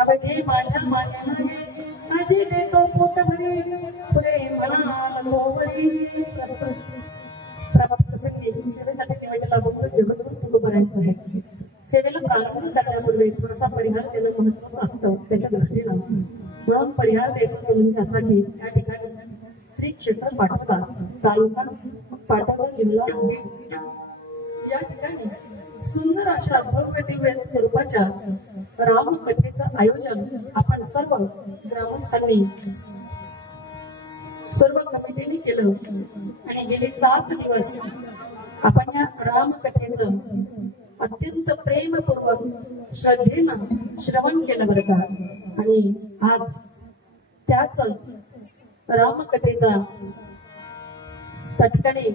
अवघे माझ्या मान्याने माझे देतो पोट भरे पुरे म्हणाल गोवरी सेवेसाठी निवडलेला बघून जगद्गुरु तुकोबरायांचं आहे. सेवेला प्रारंभ करण्यापूर्वी थोडासा परिहार देणं महत्वाचं असतं त्याच्या दृष्टीनं. म्हणून परिहार द्यायचं म्हणून त्यासाठी या ठिकाणी श्री क्षेत्र पाटोदा तालुका पाटोदा जिल्हा बीड या ठिकाणी सुंदर अशा भव्य दिव्य स्वरूपाच्या रामकथेचं आयोजन आपण सर्व ग्रामस्थांनी सर्व कमिटीने केलं आणि गेले 7 दिवस आपण या रामकथेचं अत्यंत प्रेमपूर्वक श्रद्धेनं श्रवण केलं बरं का. आणि आज त्याच रामकथेचा त्या ठिकाणी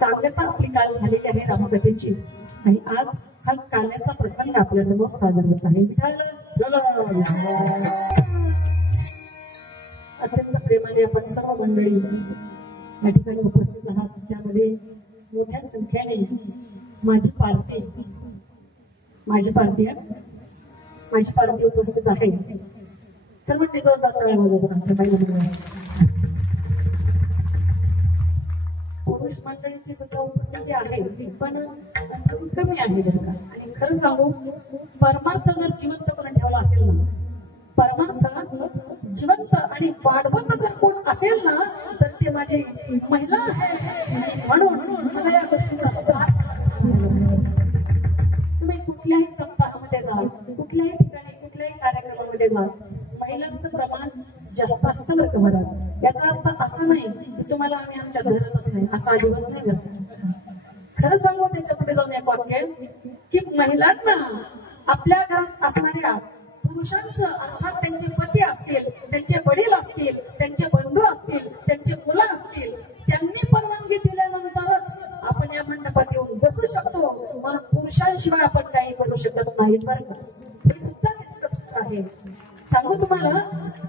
सांगता आपली काल झालेली आहे रामकथेची आणि आज हा काल्याचा प्रसंग आपल्यासमोर सादर होत आहे. अत्यंत प्रेमाने आपण सर्व मंडळी या ठिकाणी उपस्थित आहात. त्यामध्ये मोठ्या संख्येने माझी पार्टी उपस्थित आहे. सर्व आमच्या काही पुरुष मंडळींची सुद्धा उपस्थिती आहे पण कमी आहे बरं का. आणि खरं सांगू परमार्थ जर जिवंत करून ठेवला असेल ना, परमार्थ जिवंत आणि वाढवत जर कोण असेल ना तर ते माझी महिला आहे. म्हणून मला या गोष्टीचा तुम्ही कुठल्याही सप्ताहामध्ये जाल, कुठल्याही ठिकाणी कुठल्याही कार्यक्रमामध्ये जाल, महिलांचं प्रमाण जास्त असतं बरं का महाराज. याचा अर्थ असं नाही की तुम्हाला आम्ही आमच्या घरातच नाही असं अजिबात नाही करत. खरं सांगू त्याच्या पुढे जाऊन एक वाक्य की महिलांना आपल्या घरात असणाऱ्या पुरुषांचं अर्थात त्यांचे पती असतील, त्यांचे वडील असतील, त्यांचे बंधू असतील, त्यांचे मुलं असतील, त्यांनी परवानगी दिल्यानंतरच आपण या मंडपात येऊन बसू शकतो. मग पुरुषांशिवाय आपण काही करू शकत नाही बरं का. हे सुद्धा तितकंच आहे. सांगू तुम्हाला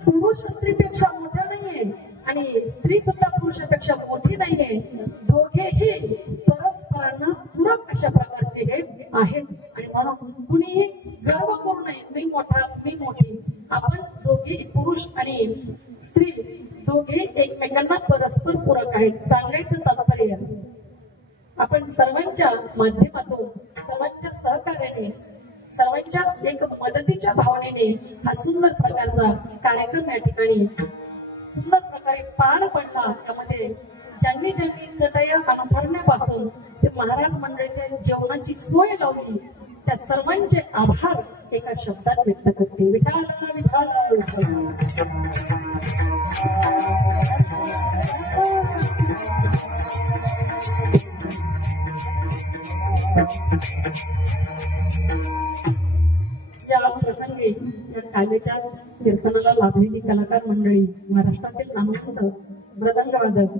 पुरुष स्त्रीपेक्षा मोठा नाहीये आणि स्त्री सुद्धा पुरुषापेक्षा मोठी नाहीये. दोघेही परस्परांना पूरक अशा प्रकारचे हे आहेत. आणि म्हणून कुणीही गर्व करू नये मी मोठा मी मोठी. आपण दोघे पुरुष आणि स्त्री दोघे एकमेकांना परस्पर पूरक आहेत. सांगायचं तात्पर्य आपण सर्वांच्या माध्यमातून सर्वांच्या सहकार्याने सर्वांच्या एक मदतीच्या भावनेने हा सुंदर प्रकारचा कार्यक्रम या ठिकाणी सुंदर प्रकारे पार पडला. त्यामध्ये ज्यांनी चटया अंथरण्यापासून ते महाराज मंडळीच्या जेवणाची सोय लावली त्या सर्वांचे आभार एका शब्दात व्यक्त करते. विठाल विठाल या प्रसंगी या काव्याच्या कीर्तनाला लाभलेली कलाकार मंडळी महाराष्ट्रातील नामवंत मृदंगवादक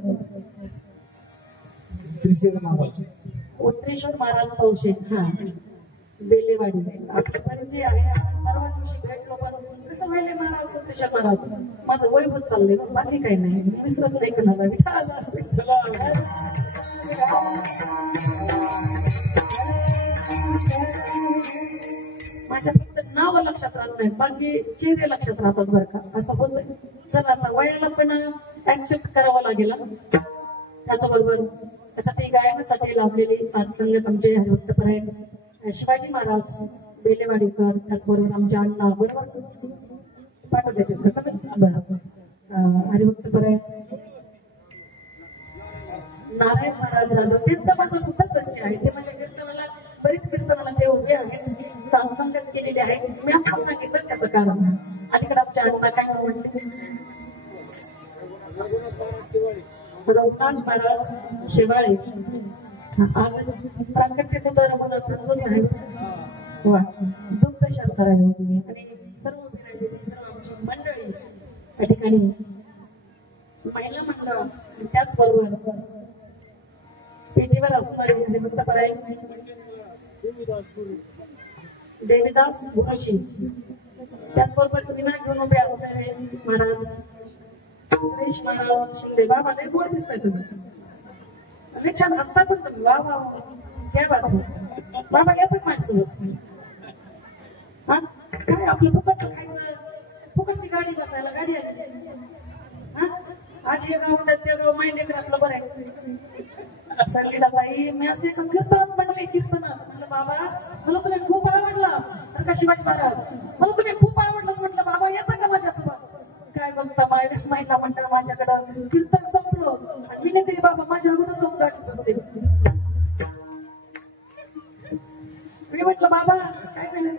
उत्तरेश्वर महाराज पौशे बेलेवाडी आतापर्यंत जे आहे परवा दिवशी भेटलो पण कसं व्हायला महाराज उत्तरेश्वर महाराज माझं वय होत चाललंय बाकी काही नाही विसरत नाही कोणाला. माझ्या फक्त नाव लक्षात राहत नाही बाकी चेहरे लक्षात राहतात बरं का असं होत. चला आता वयाला पण ऍक्सेप्ट करावं लागेल. त्याच्याबरोबर त्यासाठी गायनासाठी लाभलेली साथसंगत आमचे हरिभक्तपरायण शिवाजी महाराज बेलेवाडीकर त्याचबरोबर आमच्या अण्णा बरोबर पाठवते हरिभक्तपरायण नारायण महाराज जाधव त्यांचा माझा सुद्धा प्रश्न आहे. ते माझ्या कीर्तनाला बरीच कीर्तनाला ते उभे आहेत साथसंगत केलेली आहे. मी आपण सांगितलं त्याचं कारण अलीकडे आमच्या अण्णा काय म्हणते रघुनाथ महाराज शेवाळे आज प्राकट्याचं दर म्हणून प्रसन्न आहे. वा दुग्ध शर्करा आहे आणि सर्व मंडळी त्या ठिकाणी महिला मंडळ त्याचबरोबर पेटीवर असणारे हरिभक्तपरायण देवीदास गुरुजी त्याचबरोबर विना घेऊन उभे असणारे महाराज सुरेश महाराज शिंदे. बाबा नाही गोड दिसताय तुम्ही आणि छान हसता पण तुम्ही. वा वा काय बाबा बाबा येतात माझ्यासोबत. हा काय आपलं फुकट खायचं फुकटची गाडी बसायला गाडी आली. हा आज हे गाव उद्या ते गाव माहिती आपलं बरं आहे. सांगलीला ताई मी असे कीर्तनात म्हणले कीर्तनात म्हटलं बाबा मला तुम्ही खूप आवडला तर का शिवाजी महाराज मला तुम्ही खूप आवडलं म्हटलं बाबा येता का माझ्यासोबत. काय बघता महिला मंडळ माझ्याकडं कीर्तन संपलं आणि मी नाही तरी बाबा माझ्या अगोदर जाऊन गाडीत बसते. मी म्हटलं बाबा काय नाही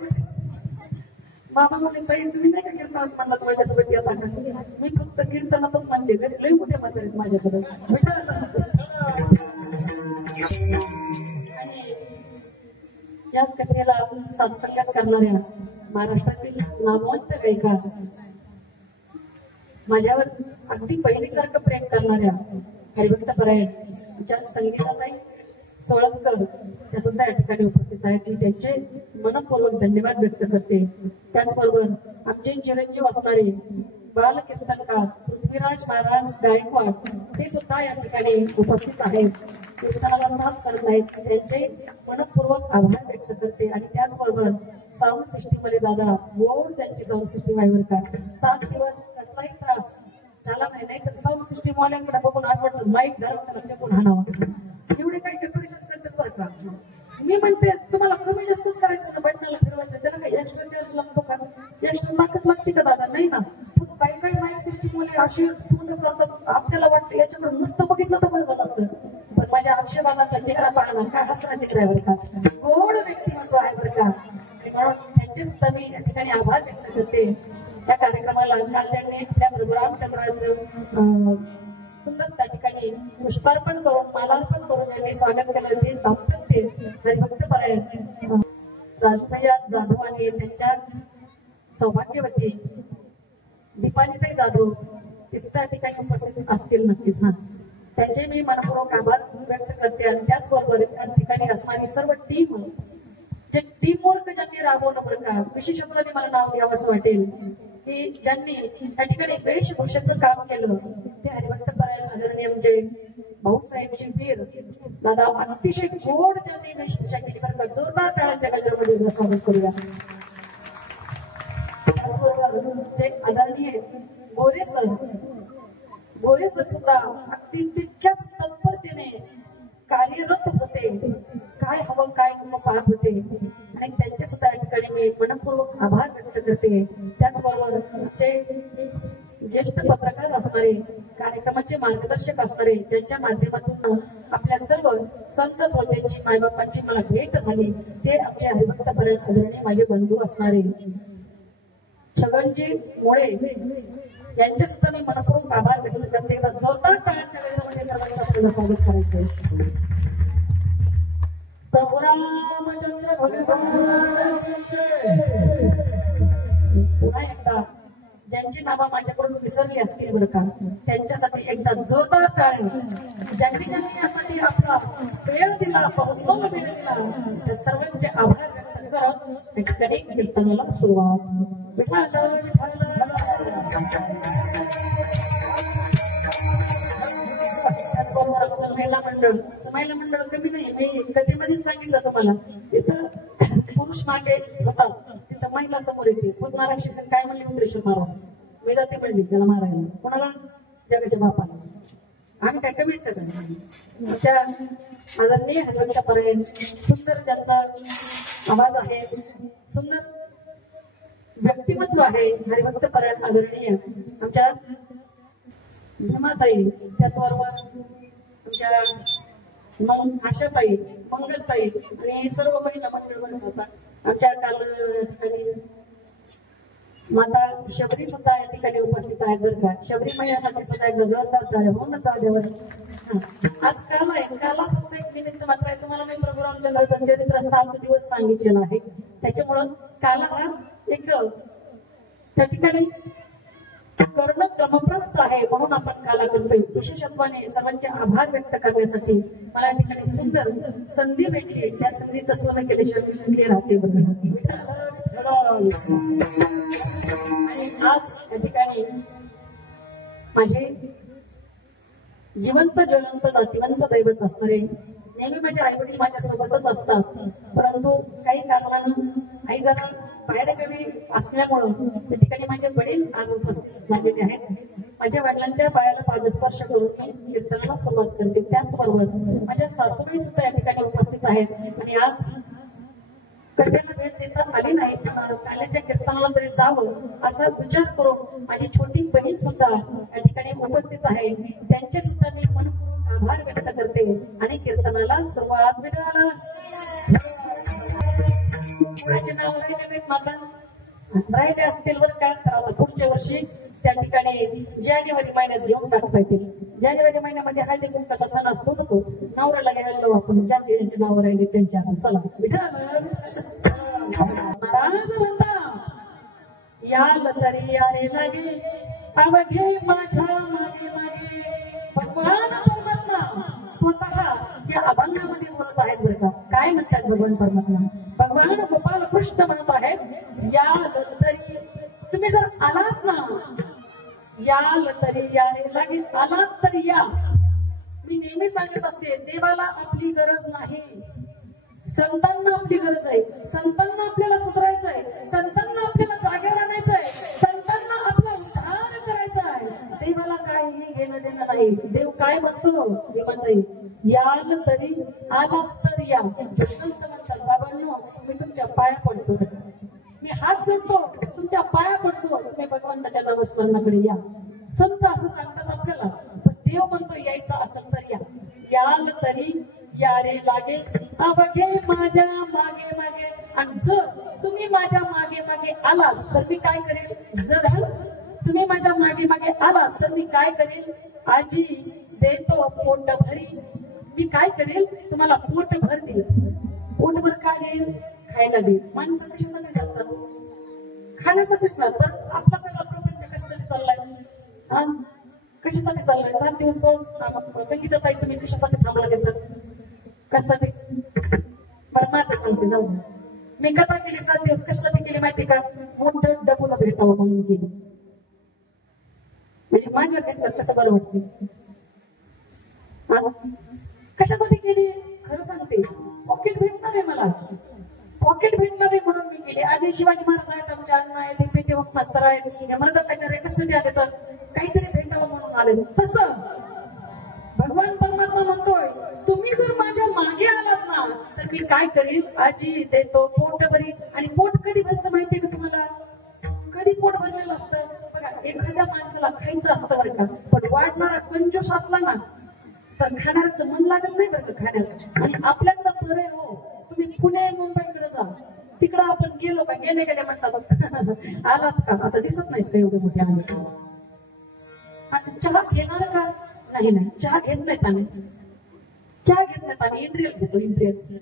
बाबा म्हणे ताई तुम्ही नाही का कीर्तनात म्हणला माझ्यासोबत येता का. मी फक्त कीर्तनातच म्हणते लई मोठे म्हणतात माझ्यासोबत. आणि या कथेला साथसंगत करणाऱ्या महाराष्ट्रातील नामवंत गायिका माझ्यावर अगदी पहिलीसारखं प्रेम करणाऱ्या हरिभक्तपरायण ज्या संगीताताई सोळसकर त्या सुद्धा या ठिकाणी उपस्थित आहेत. की त्यांचे मनपूर्वक धन्यवाद व्यक्त करते. त्याचबरोबर आमचे चिरंजीव असणारे बालकीर्तनकार पृथ्वीराज महाराज गायकवाड हे सुद्धा या ठिकाणी उपस्थित आहेत. कीर्तनाला साथ करत आहेत त्यांचे मनपूर्वक आभार व्यक्त करते. आणि त्याचबरोबर साऊंड सिस्टीममध्ये दादा गोड त्यांची साऊंड सिस्टीम आहे बरं का. 7 दिवस कसलाही त्रास झाला नाही तर साऊंड सिस्टीम वाल्यांकडे बघून असं वाटतं माईक घरात फेकून हाणावं. एवढे काही डेकोरेशन करतात बरं का. मी म्हणते तुम्हाला कमी जास्तच करायचं ना बटनाला फिरवायचं त्याला काही एक्स्ट्रा चार्ज लागतो का. एक्स्ट्रा ताकद लागते का दादा नाही ना. काही काही माईक सिस्टीम वाले अशी पूर्ण करतात आपल्याला वाटतं याच्याकडे नुसतं बघितलं तर बरं झालं असतं. पण माझ्या अक्षयबाबांचा चेहरा पाहणार काय हसरा चेहरा आहे बरं का. गोड व्यक्तिमत्व आहे बरं का. म्हणून त्यांचे सुद्धा मी या ठिकाणी आभार व्यक्त करते. त्या कार्यक्रमाला त्यांनी त्याबरोबर चक्राचं सुंदर त्या ठिकाणी पुष्पार्पण करून मालार्पण करून त्यांनी स्वागत केलं. ते दाम्पत्य हरिभक्तपरायण राजभैया जाधव आणि त्यांच्या सौभाग्यवती दीपालीताई जाधव ते त्या ठिकाणी उपस्थित असतील नक्कीच. त्यांचे मी मनपूर्वक आभार व्यक्त करते. आणि त्याचबरोबर त्या ठिकाणी असणारी सर्व टीम जे टीमवर्क ज्यांनी राबवलं बरं का. विशेषत्वाने मला नाव घ्यावं असं वाटेल की ज्यांनी त्या ठिकाणी वेशभूषेचं काम केलं ते हरिभक्तपरायण आदरणीय म्हणजे भाऊसाहेबजी वीर दादा अतिशय गोड ज्यांनी वेशभूषा केली बरं का. जोरदार टाळ्यांच्या गजरामध्ये स्वागत करूया. त्याचबरोबर जे आदरणीय गोरे सर सुद्धा अगदी तितक्याच तत्परतेने कार्यरत होते. काय हवं काय नको पाहत होते आणि त्यांच्या सुद्धा या ठिकाणी मी मनपूर्वक आभार व्यक्त करते. त्याचबरोबर ते ज्येष्ठ पत्रकार असणारे कार्यक्रमाचे मार्गदर्शक असणारे ज्यांच्या माध्यमातून आपल्या सर्व संत स्वतःची मायबापांची मला भेट झाली ते आपले हरिभक्त आदरणीय माझे बंधू असणारे छगनजी मुळे यांच्या सुद्धा मी मनपूर्वक आभार व्यक्त करते. जोरदार टाळ्यांच्या गजरामध्ये सर्वांचं आपल्याला स्वागत करायचंय. प्रभू रामचंद्र भगवान पुन्हा एकदा ज्यांची नावं माझ्याकडून विसरली असतील बरं का त्यांच्यासाठी एकदा जोरदार टाळ्या. ज्यांनी यासाठी आपला वेळ दिला बहुमोल वेळ दिला त्या सर्वांचे आभार व्यक्त करत ठिकाणी कीर्तनाला सुरुवात. त्याचबरोबर महिला मंडळ कमी नाही. मी कधी मध्येच सांगितलं तुम्हाला तिथं पुरुष मागे होतात तिथं महिला समोर येते. खुद महाराज शिक्षण काय म्हणले उतरेश्वर महाराज मी जाते म्हणली त्याला मारायला कोणाला जगाच्या बापाला. आम्ही काय कमीच त्या आदरणीय हरिभक्त परायण सुंदर त्यांचा आवाज आहे सुंदर व्यक्तिमत्व आहे. हरिभक्त परायण आदरणीय आमच्या भीमाताई त्याचबरोबर आमच्या आशाताई मंगलताई आणि सर्व महिला मंडळ बनत होता. आमच्या काल ठिकाणी माता शबरी सुद्धा या ठिकाणी उपस्थित आहेत बरं का. शबरी महिन्यासाठी सुद्धा एक जोरदार टाळ्या होऊन जागेवर. आज काल आहे काला फक्त एक निमित्त मात्र आहे. तुम्हाला मी प्रभू रामचंद्राचं चरित्र 7 दिवस सांगितलेलं आहे त्याच्यामुळं काला हा एक त्या ठिकाणी कर्ण क्रमप्राप्त आहे म्हणून आपण काला करतोय. विशेषत्वाने सर्वांचे आभार व्यक्त करण्यासाठी मला या ठिकाणी सुंदर संधी भेटली. त्या संधीचं सोनं केल्याशिवाय मी राहते बघा. आणि आज या ठिकाणी माझे जिवंत ज्वलंत जातिवंत दैवत असणारे नेहमी माझे आई वडील माझ्या सोबतच असतात. परंतु काही कारणानं आई जरा बाहेरगावी असल्यामुळं त्या ठिकाणी माझे वडील आज उपस्थित झालेले आहेत. माझ्या वडिलांच्या पायाला पादस्पर्श करून मी कीर्तनाला सुरुवात करते. त्याचबरोबर माझ्या सासूबाई सुद्धा या ठिकाणी उपस्थित आहेत. आणि आज कथेला भेट देता आली नाही काल्याच्या कीर्तनाला तरी जावं असा विचार करून माझी छोटी बहीण सुद्धा या ठिकाणी उपस्थित आहे. त्यांचे सुद्धा मी मनपूर्वक आभार व्यक्त करते आणि कीर्तनाला सुरुवात मिळाला. माझे नाव माता राहिले असतील बरं का तर पुढच्या वर्षी त्या ठिकाणी जानेवारी महिन्यात घेऊन टाकता येतील. जानेवारी महिन्यामध्ये हळदी कुंकाचा सण असतो ना तो नवऱ्याला घ्यायला आपण ज्यांचे ज्यांचे नाव राहिले त्यांच्या चला महाराज म्हणता याल तरी यारे लागे अवघे माझ्या मागे मागे भगवान परमात्मा स्वतः या अभंगामध्ये बोलत आहेत बरं का. काय म्हणतात भगवान परमात्मा भगवान गोपाल कृष्ण म्हणत आहेत याल तरी तुम्ही जर आलात ना याल तरी यारे लागे आलात तरी या. मी नेहमी सांगत असते देवाला आपली गरज नाही संतांना आपली गरज आहे. संतांना आपल्याला सुधारायचं आहे. संतांना आपल्याला जागेवर आणायचं आहे. संतांना आपला उद्धार करायचा आहे. देवाला काहीही घेणं देणं नाही. देव काय म्हणतो ते म्हणते याल तरी आलात तर या. संत म्हणतात बाबांनो मी तुमच्या पाया पडतो मी हात जोडतो तुमच्या पाया पडतो तुम्ही भगवंताच्या नामस्मरणाकडे या. संत असं सांगतात आपल्याला पण देव म्हणतो यायचं असेल तर या. याल तरी यारे लागे अवघे माझ्या मागे मागे. आणि जर तुम्ही माझ्या मागे मागे आलात तर मी काय करेल. जर तुम्ही माझ्या मागे मागे आलात तर मी काय करेल. आजी देतो पोट भरी. मी काय करेल तुम्हाला पोट भर देईल. पोटभर काय देईल खायला देईल. माणसं कशासाठी जातात खाण्यासाठीच ना. तर आपला सगळा प्रपंच कशासाठी चाललाय कशासाठी चाललाय. 7 दिवस संगीतात आहे तुम्ही कशासाठी थांबला देतात कशासाठी बरं माझं सांगते जाऊ. मी कथा केली 7 दिवस कशासाठी केली माहिती का मोठं डबूला भेटावं म्हणून केली. म्हणजे माझ्या भेटलं कसं बरं वाटते कशासाठी केली खरं सांगते. पॉकेट भेटणार आहे मला पॉकेट भेटणार आहे म्हणून मी केली. आजही शिवाजी महाराज आहेत आमच्या अण्णा आहेत पेटे मास्तर आहेत मर्दकाचार्य कशासाठी आले तर काहीतरी भेटावं म्हणून आले. तसं भगवान परमात्मा म्हणतोय तुम्ही जर माझ्या मागे आलात ना तर मी काय करीन आजी देतो पोट भरी. आणि पोट कधी भरतं माहितीये का तुम्हाला. कधी पोट भरलेलं असतं बघा. एखाद्या माणसाला खायचं असतं बरं का पण वाढणारा कंजूस असला ना तर खाण्याचं मन लागत नाही बरं का खाण्याला. आणि आपल्याकडं बरं आहे हो, तुम्ही पुणे मुंबईकडे जा, तिकडं आपण गेलो का गेले गेले म्हणतात आलात का, आता दिसत नाहीत का एवढे मोठे आले. चहा घेणार का, नाही नाही चहा घेत नाहीत आम्ही, चहा घेत नाहीत आम्ही, इंद्रियल घेतो इंद्रियल.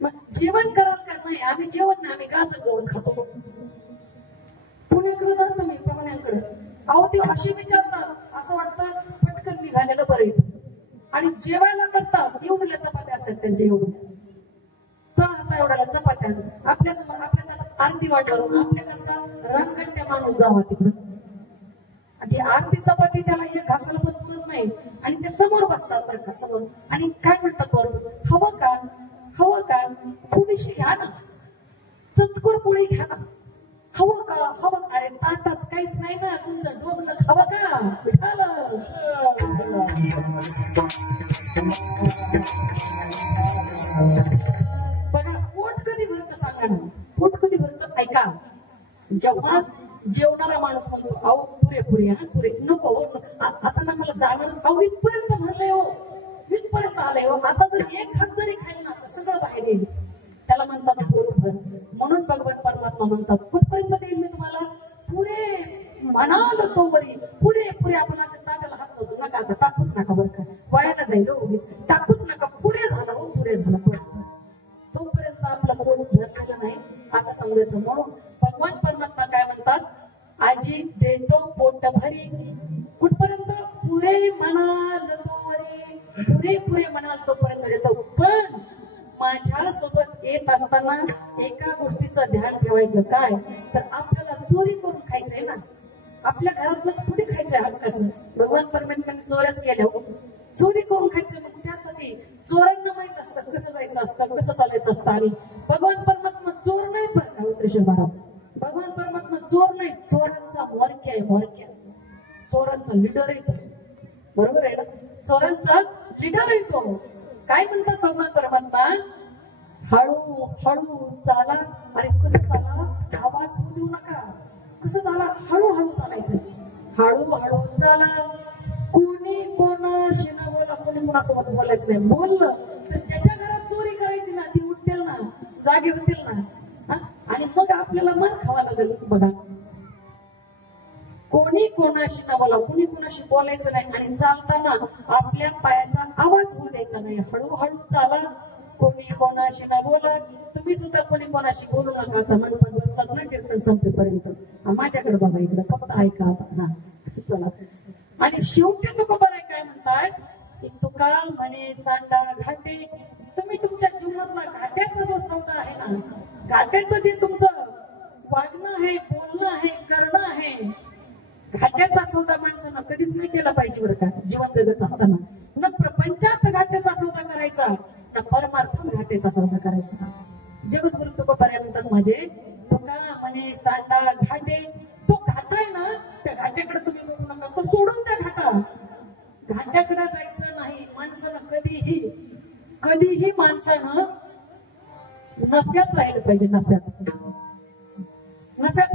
मग जेवण कराल का, नाही आम्ही जेवण नाही, आम्ही गाजर जेवण खातो. पुण्याकडे जातो मी पाहुण्यांकडे, अहो ते असे विचारतात असं वाटतं पटकन निघालेलं बरं येतं. आणि जेवायला करतात एवढ्या चपात्या असतात त्यांच्या, एवढ्या हाता एवढ्याला चपात्या. आपल्या समोर आपल्या आरती वाटवून आपल्याकडचा रंगकट्ट्या माणूस जावा तिकडं, आणि आरती चपाती त्याला एक घासाला पण पुरत नाही. आणि ते समोर बसतात बरं का समोर, आणि काय म्हणतात बरोबर, हवं का हवं का, थोडीशी घ्या ना, चतकुर पोळी घ्या ना, हवं का हवं. अरे ताटात काहीच नाही ना, तुमचं डोबलं हवं का विठालं. बघा पोट कधी भरतं सांगा ना, पोट कधी भरतं ऐका, जेव्हा जेवणारा माणूस म्हणतो अहो पुरेपुरे हा पुरे नको हो, आता ना मला जाणारच, अहो इथपर्यंत भरलंय हो, इथपर्यंत आलंय हो, आता जर एक हात जरी खाईल ना तर सगळं बाहेर येईल, त्याला म्हणतात पोट भर. म्हणून भगवान परमात्मा म्हणतात कुठपर्यंत देईल मी तुम्हाला, पुरे म्हणाल तो वरी, पुरे पुरे. आपण अशा ताटाला हात लावतो नका, आता टाकूच नका बरं का, वयाला जाईल उगीच, टाकूच नका, पुरे झालं हो, पुरे झालं, तोपर्यंत आपलं पोट भरलेलं नाही असं समजायचं. म्हणून भगवान परमात्मा काय म्हणतात, आजी देतो पोट भरी, कुठपर्यंत पुरे म्हणाल तोवरी, पुरे पुरे म्हणाल तोपर्यंत देतो. पण माझ्यासोबत येत असताना एका गोष्टीचं ध्यान ठेवायचं, काय तर आपल्याला चोरी करून खायचंय ना, आपल्या घरातलं कुठे खायचंय हक्काचं. भगवान परमात्म्याने चोऱ्याच केल्या हो, चोरी करून खायचं. मग त्यासाठी चोरांना माहित असतं कसं जायचं असतं, कसं चालायचं असतं. आणि भगवान परमात्मा चोर नाही बरं का उत्तरेश्वर महाराज, भगवान परमात्मा चोर नाही, चोरांचा मोरक्या आहे, मोरक्या, चोरांचा लिडर आहे, बरोबर आहे ना, चोरांचा लिडर आहे तो. काय म्हणतात भगवान परमात्मा, हळू हळू चाला. अरे कसं चाला, आवाज होऊ देऊ नका, कसं चाला, हळूहळू चालायचं, हळूहळू चाला. कोणी कोणाशी न बोला, कोणी कोणासोबत बोलायचं नाही. बोललं तर ज्याच्या घरात चोरी करायची ना ती उठतील ना, जागे होतील ना, आणि मग आपल्याला मार खावा लागेल. बघा कोणी कोणाशी न बोला, कोणी कोणाशी बोलायचं नाही. आणि चालताना आपल्या पायाचा आवाज होऊ द्यायचा नाही, हळूहळू चाला. कोणी कोणाशी न बोला, तुम्ही सुद्धा कोणी कोणाशी बोलू नका. आता मंडपात बसतात ना कीर्तन संपेपर्यंत, माझ्याकडे बघा इकडे फक्त ऐका आता, हा चला. आणि शेवटी तुकोबाराय काय म्हणतात, की तुका म्हणे सांडा घाटे. तुम्ही तुमच्या जीवनातला घाट्याचा जो सौदा आहे ना, घाट्याचं जे तुमचं वागणं आहे, बोलणं आहे, करणं आहे, घाट्याचा सौदा माणसानं कधीच नाही केला पाहिजे बरं का जीवन जगत असताना. न प्रपंचात घाट्याचा सौदा करायचा, न परमार्थात घाट्याचा सौदा करायचा. जगद्गुरु तुकोबाराय म्हणतात माझे, तुका म्हणे सांडा घाटे. तो घाटा आहे ना, त्या घाट्याकडे तुम्ही बघू नका, तो सोडून त्या घाट्याकडे जायचं नाही. माणसानं कधीही माणसानं नफ्यात राहिलं पाहिजे, नफ्यात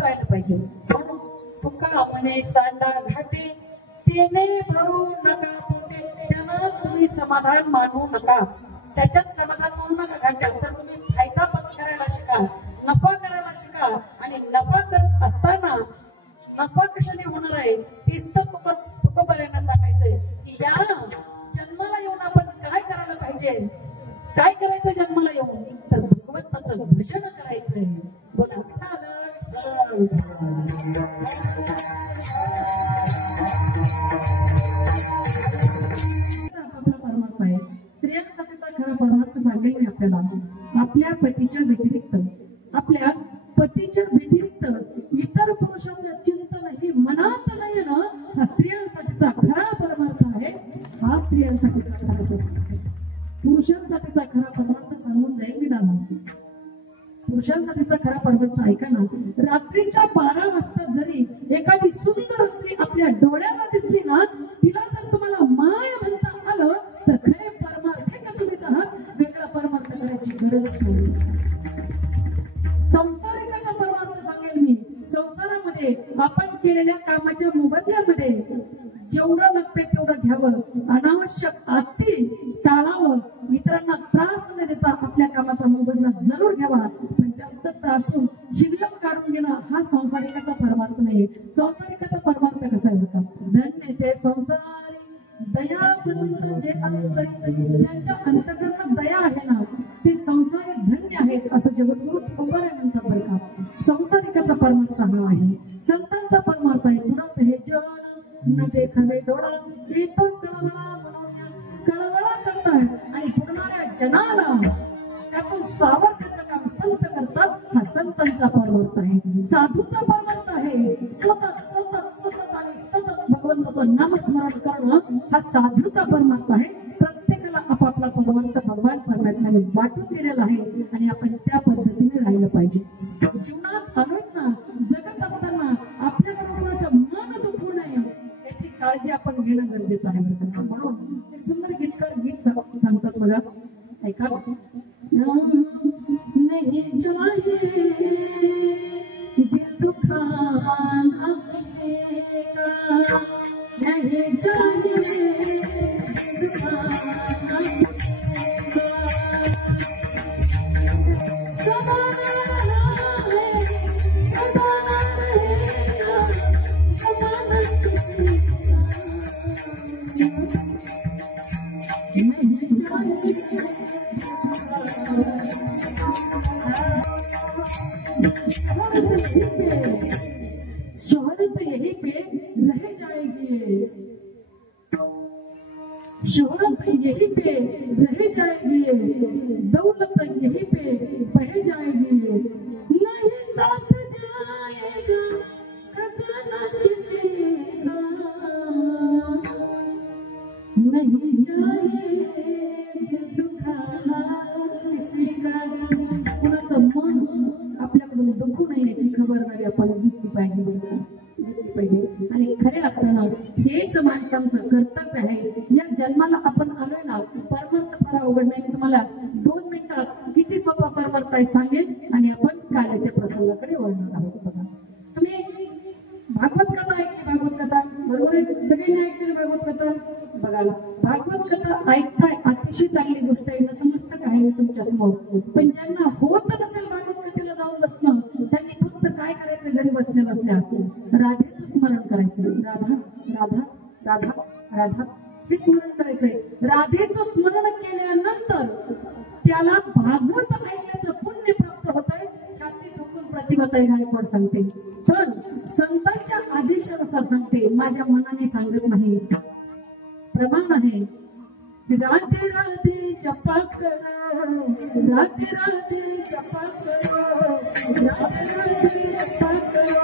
राहिलं पाहिजे. म्हणून तुका म्हणे सांडा घाटे, तेने भरू नका पोटे. त्यानं तुम्ही समाधान मानू नका, त्याच्यात समाधान मानू नका. घाट्यात तर तुम्ही फायदा पण करायला शिका, नफा करायला शिका. आणि नफा करत असताना नफा कशाने होणार आहे तेच तर तुकोबारायांना सांगायचंय, की या जन्माला येऊन आपण काय करायला पाहिजे, काय करायचं जन्माला येऊन, तर भगवंताचं भजन करायचंय. बोला परमात्मा आहे. स्त्रियांसाठीचा खरा परमार्थ सांगेल मी आपल्याला. आपल्या पतीच्या व्यतिरिक्त इतर पुरुषांचं चिंतन हे मनात नाही ना, हा स्त्रियांसाठीचा खरा परमार्थ आहे. हा स्त्रियांसाठीचा खरा परमार्थ आहे. पुरुषांसाठीचा खरा परमार्थ सांगून जाईल मी दादा. पुरुषांसाठीचा खरा परमार्थ ऐका ना, रात्रीच्या 12 वाजता जरी एखादी सुंदर स्त्री आपल्या डोळ्याला दिसली ना, तिला जर तुम्हाला माय म्हणता आलं तर खरे परमार्थ का तुम्ही आहात, वेगळा परमार्थ करायची गरजच नाही. संसारिकाचा परमार्थ सांगेल मी. संसारामध्ये आपण केलेल्या कामाच्या मोबदल्यामध्ये जेवढं लागतंय तेवढं घ्यावं, अनावश्यक अति टाळावं, इतरांना त्रास न देता आपल्या कामाचा मोबदला जरूर घ्यावा, पण जास्त त्रासून शिल्लक काढून घेणं हा संसारिकाचा परमार्थ नाही. संसारिकाचा परमार्थ कसा आहे बघा, धन्य ते संसारी दया जे त्यांच्या अंतकरणात दया आहे ना ते संसारी धन्य आहेत असं जगद्गुरु तुकोबाराय म्हणतात बरं का. संसारिकाचा परमार्थ हा आहे. संतांचा परमार्थ आहे पुढं हे जन न देखावे डोळा येतो कळवळा करतायत आणि पुरणाऱ्या जनाला त्यातून सावरण्याचं काम संत करतात. हा संतांचा परमार्थ आहे. साधूचा परमार्थ आहे सतत सतत सतत आणि सतत भगवंताचं नामस्मरण करणं हा साधूचा परमार्थ आहे. प्रत्येकाला आपापला परमार्थ भगवान परमात्म्याने वाटून दिलेला आहे आणि आपण त्या पद्धतीने राहिलं पाहिजे. जीवनात आलोच ना, जगत असताना आपल्याबरोबरचं मन दुखू नये याची काळजी आपण घेणं गरजेचं आहे. म्हणून एक सुंदर गीतकार गीत सांगतात बघा, ऐका. नहीं चाहिए दिल दुखाना किसी का, नहीं चाहिए दिल दुखाना किसी का, सदाना है सदाना रहेगा सदाना किसी का, नहीं चाहिए शोहरत यहीं पे रह जाएगी, शोहरत यहीं पे रह जाएगी, दौलत यहीं पे बह जाएगी, नहीं साथ जाएगा खजाना किसी का, नहीं जाए दिल दुखाना किसी का. कुणाचं मन आपल्याकडून दुखू नये याची खबरदारी आपण घेतली पाहिजे. आणि खऱ्या अर्थानं हेच माणसांचं कर्तव्य आहे. या जन्माला आपण आलोय ना, परमार्थ फार अवघड नाही. मी तुम्हाला 2 मिनिटात किती सोपा परमार्थ आहे सांगेन आणि आपण काल्याच्या प्रसंगाकडे वळणार आहोत. बघा, तुम्ही भागवत कथा ऐकली, भागवत कथा बरोबर आहे, सगळ्यांनी ऐकली भागवत कथा. बघा, भागवत कथा ऐकताय अतिशय चांगली गोष्ट आहे, नतमस्तक आहे तुमच्या समोर. पण ज्यांना होत नसेल भागवत कथेला जाऊन बसणं, त्यांनी फक्त काय करायचं, घरी बसल्या बसल्या राधेचं स्मरण करायचं. राधा राधा राधा राधा हे स्मरण करायचंय. राधेचं स्मरण केल्यानंतर त्याला भागवत ऐकण्याचं पुण्य प्राप्त होत आहे. छाती ठोकून प्रतिभाताई गायकवाड सांगते, पण संतांच्या आदेशानुसार सांगते, माझ्या मनाने सांगत नाही. प्रमाण आहे. राधे राधे जपा करो, राधे राधे जपा करो, राधे राधे जपा करो,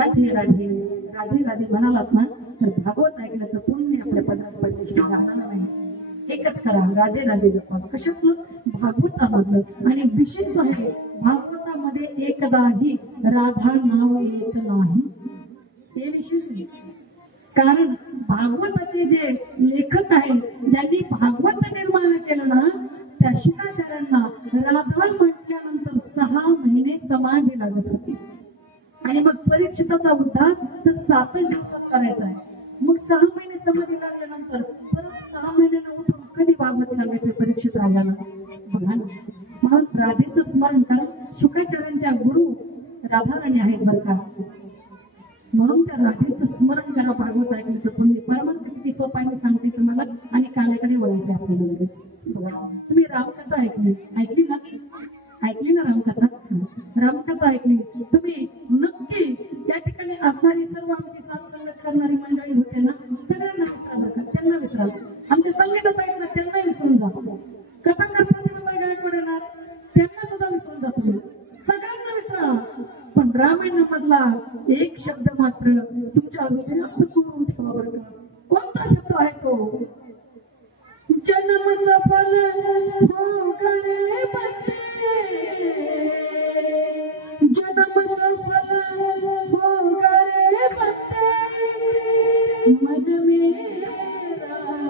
राधे राधे राधे राधे म्हणालात ना तर भागवत ऐकण्याचं पुण्य आपल्या पदरात पडल्याशिवाय राहणार नाही. एकच करा, राधे राधे जपा. कशातलं? भागवतामधलं. आणि विशेष आहे, भागवतामध्ये एकदाही राधा नाव येत नाही. ते विशेष आहे, कारण भागवताचे जे लेखक आहेत ज्यांनी भागवत निर्माण केलं ना, त्या शुकाचार्यांना राधा म्हटल्यानंतर 6 महिने समाधी लागत होती. आणि मग परीक्षिताचा उद्धार तर 7 दिवसात करायचा आहे. मग 6 महिने समाधी लागल्यानंतर परत 6 महिन्यानं उठून कधी भागवत सांगायचं परीक्षित राजाला? बघा ना. म्हणून राधेचं स्मरण करा. शुकाचार्यांच्या गुरु राधाराणी आहेत बरं का. भागवत ऐकण्याचं पुण्य परमार्थ किती सोपं आहे सांगते तुम्हाला आणि काल्याकडे वळायचे आपल्याला लगेच. बघा तुम्ही रामकथा ऐकली ना रामकथा ऐकली तुम्ही नक्की त्या ठिकाणी असणारी सर्व आमची साथसंगत करणारी मंडळी होते ना सगळ्यांना विसरा बरं का त्यांना विसरा आमच्या संगीतात आहेत ना त्यांनाही विसरून जातो कथांकर प्रतिभा गायकवाड येणार त्यांना सुद्धा विसरून जातो सगळ्यांना विसरा पण रामायणामधला एक शब्द मात्र तुमच्या हृदयात कोरून ठेवा बरं का. कोणता शब्द आहे तो जन्म सफल हो गए बंदे जन्म सफल हो गए बंदे मन मेरा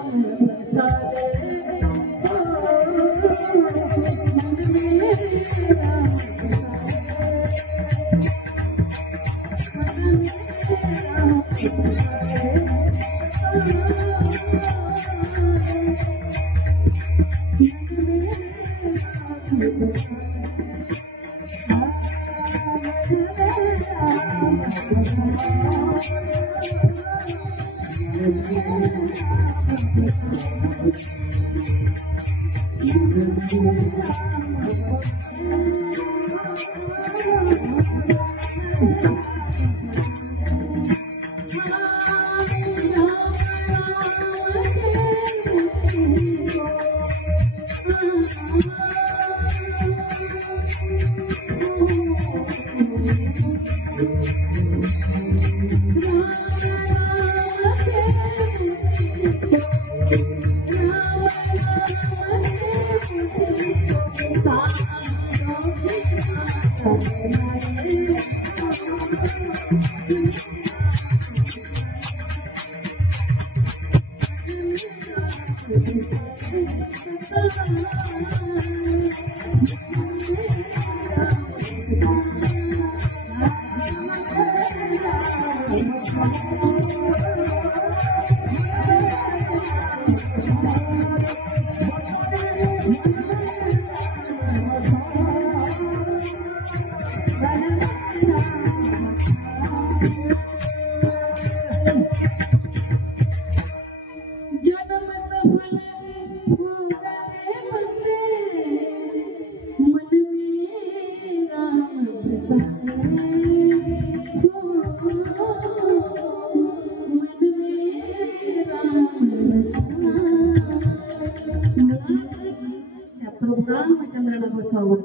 रामचंद्राला बसावं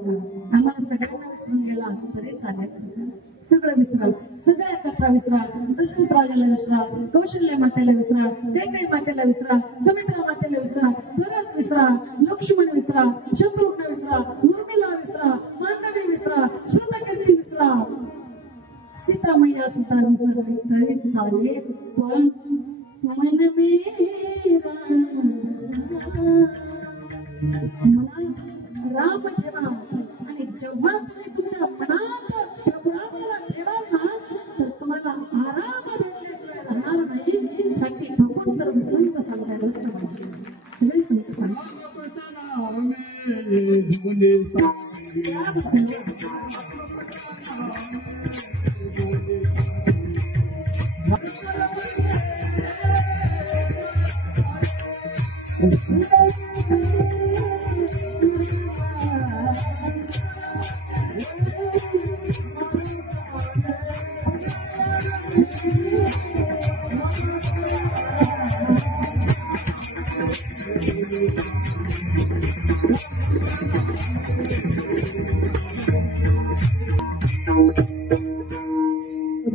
आम्हाला सगळ्यांना विसरून गेला तरी चालेल सगळं विसरा सगळ्या कथा विसरा दशरथ राजाला विसरा कौशल्य मातेला विसरा कैकेयी मातेला विसरा सुमित्रा मातेला विसरा भरत विसरा लक्ष्मण विसरा शत्रुघ्न विसरा उर्मिला विसरा मांडवी विसरा श्रुतकीर्ती विसरा सीता मैया सुद्धा विसरली तरी चालेल पण मन मेरा राम ठेवा आणि जेव्हा तुम्ही तुमच्या मनात रामाला ठेवाल ना तर तुम्हाला आराम भेटल्याशिवाय राहणार नाही साठी भगवंत तर संत सांगायला सगळे संत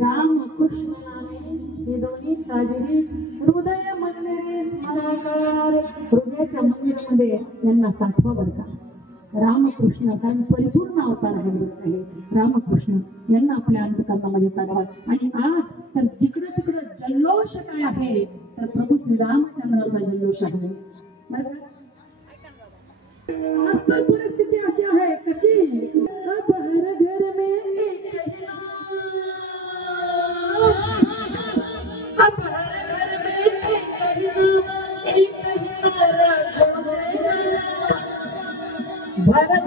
राम कृष्ण हे दोन्ही साजरी हृदय मंदिरे स्मराकार हृदयाच्या मंदिरामध्ये यांना साठवा बरं का. रामकृष्ण कारण परिपूर्ण अवतार आहे रामकृष्ण यांना आपल्या अंतकरणामध्ये साठवा आणि आज तर जिकडे तिकडे जल्लोष काय आहे तर प्रभू श्री रामचंद्राचा जल्लोष आहे. आज तर परिस्थिती अशी आहे कशी हर घर में भारत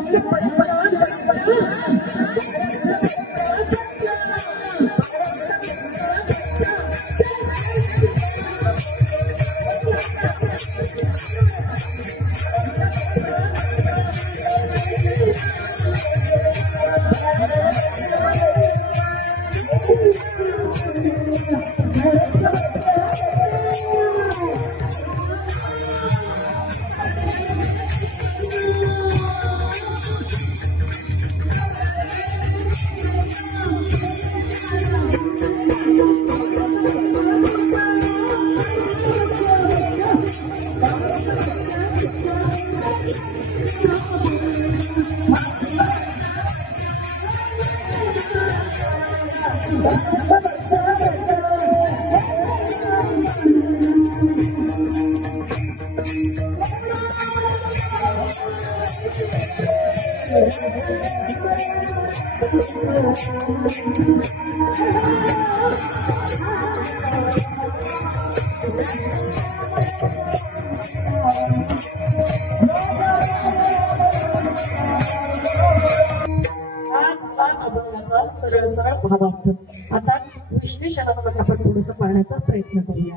सरळ सरळ भावार्थ आता विश्लेषणात्मक आपण थोडंसं पाहण्याचा प्रयत्न करूया.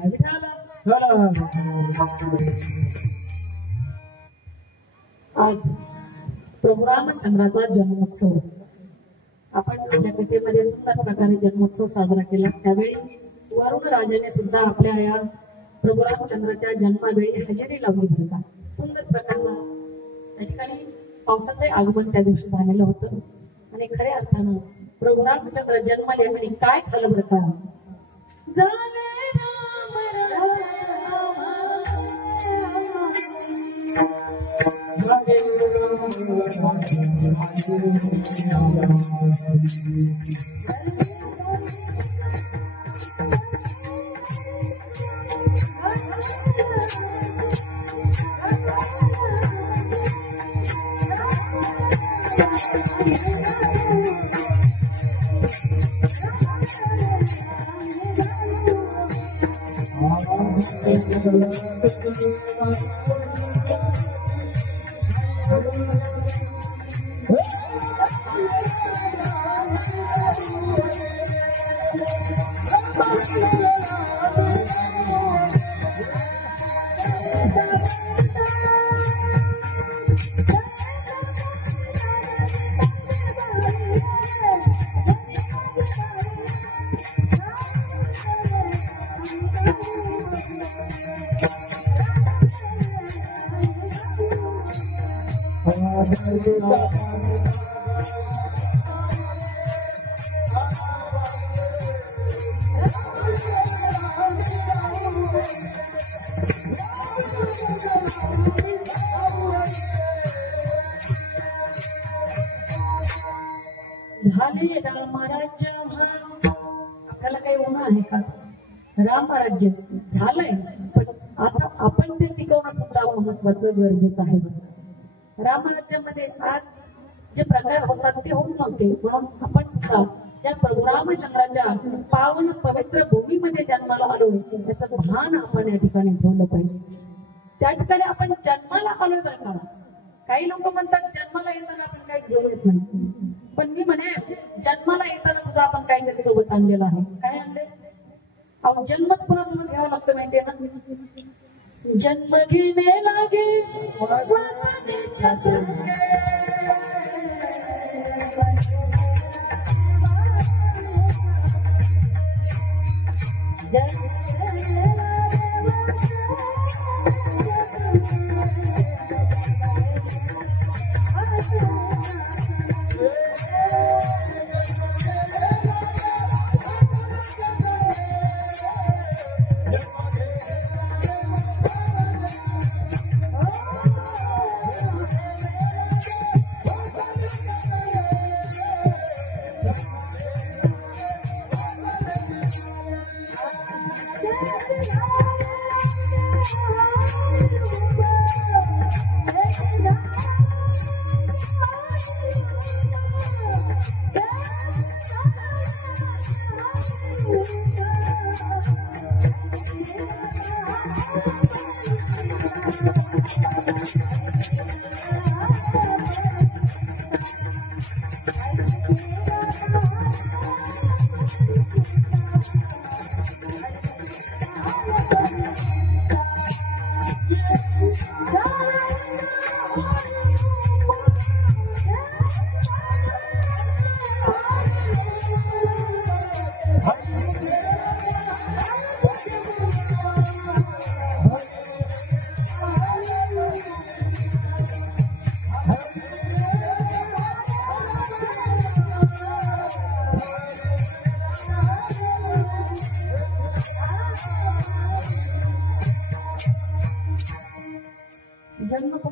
आज प्रभू रामचंद्राचा जन्मोत्सव आपण आपल्या कथेमध्ये सुंदर प्रकारे जन्मोत्सव साजरा केला. त्यावेळी वरुण राजाने सुद्धा आपल्या या प्रभू रामचंद्राच्या जन्मावेळी हजेरी लावली होता. सुंदर प्रकारचा त्या ठिकाणी पावसाचे आगमन त्या दिवशी झालेलं होतं आणि खऱ्या अर्थानं प्रभू रामचंद्र जन्माले आणि काय झालं बरं का, झाले राम झाले रामराज्य. आपल्याला काही होणार आहे का? रामराज्य झालंय, पण आता आपण ते टिकवणं सुद्धा महत्वाचं गरजेचं आहे. रामराज्यामध्ये आज जे प्रकार होतात ते होत नव्हते, म्हणून आपण सुद्धा या प्रभू रामचंद्राच्या पावन पवित्र भूमीमध्ये जन्माला आलो याचं भान आपण या ठिकाणी ठेवलं पाहिजे. त्या ठिकाणी आपण जन्माला आलोय बरं का. काही लोक म्हणतात जन्माला येताना आपण काहीच घेऊन येत नाही, पण मी म्हणे जन्माला येताना सुद्धा आपण काहीतरी सोबत आणलेलं आहे. काय आणलंय? अहो जन्मच कोणासोबत घ्यावं लागतं माहितीये ना. जन्म घेणे लागे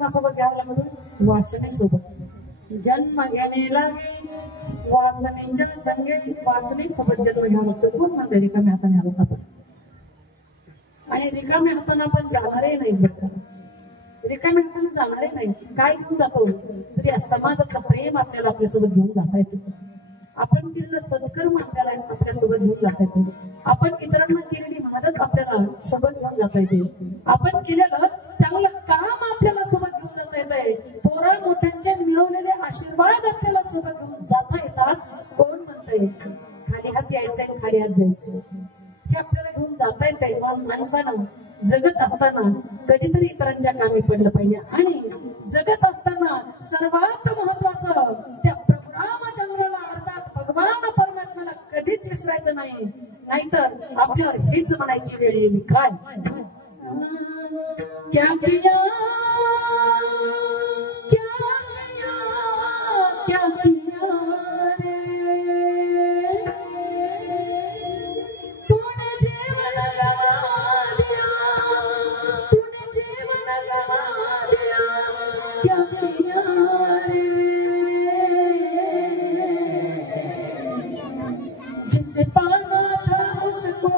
कोणासोबत घ्यावं लागतं? वासनेसोबत. जन्म घेणे लागे वासनेच्या संगे, वासनेसोबत जन्म घ्यावा लागतो. कोण म्हणते रिकाम्या हाताने आलो आपण? आणि रिकाम्या हाताने आपण जाणारही नाही बरं का, रिकाम्या हाताने जाणारही नाही. काय घेऊन जातो? तरी समाजाचं प्रेम आपल्याला आपल्यासोबत घेऊन जाता येतं. आपण केलेलं सत्कर्म आपल्याला आपल्यासोबत घेऊन जाता येते. आपण इतरांना केलेली मदत आपल्याला सोबत घेऊन जाता येते. आपण केलेलं चांगलं काम आपल्याला सोबत घेऊन जाता येतंय. थोरा मोठ्यांचे मिळवलेले आशीर्वाद आपल्याला सोबत घेऊन जाता येतात. कोण म्हणतंय खाली हात यायचंय खाली हात जायचंय? हे आपल्याला घेऊन जाता येतंय. माणसानं जगत असताना कधीतरी इतरांच्या कामी पडलं पाहिजे. आणि जगत असताना सर्वात महत्वाचं त्या प्रभुरामचंद्राला अर्थात भगवान परमात्म्याला कधीच विसरायचं नाही. नाहीतर आपल्यावर हेच म्हणायची वेळ येईल. काय क्या किया क्या किया क्या किया रे तूने जीवन लगा दिया, तूने जीवन लगा दिया, क्या किया रे जिसे पाना था उसको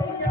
दिया।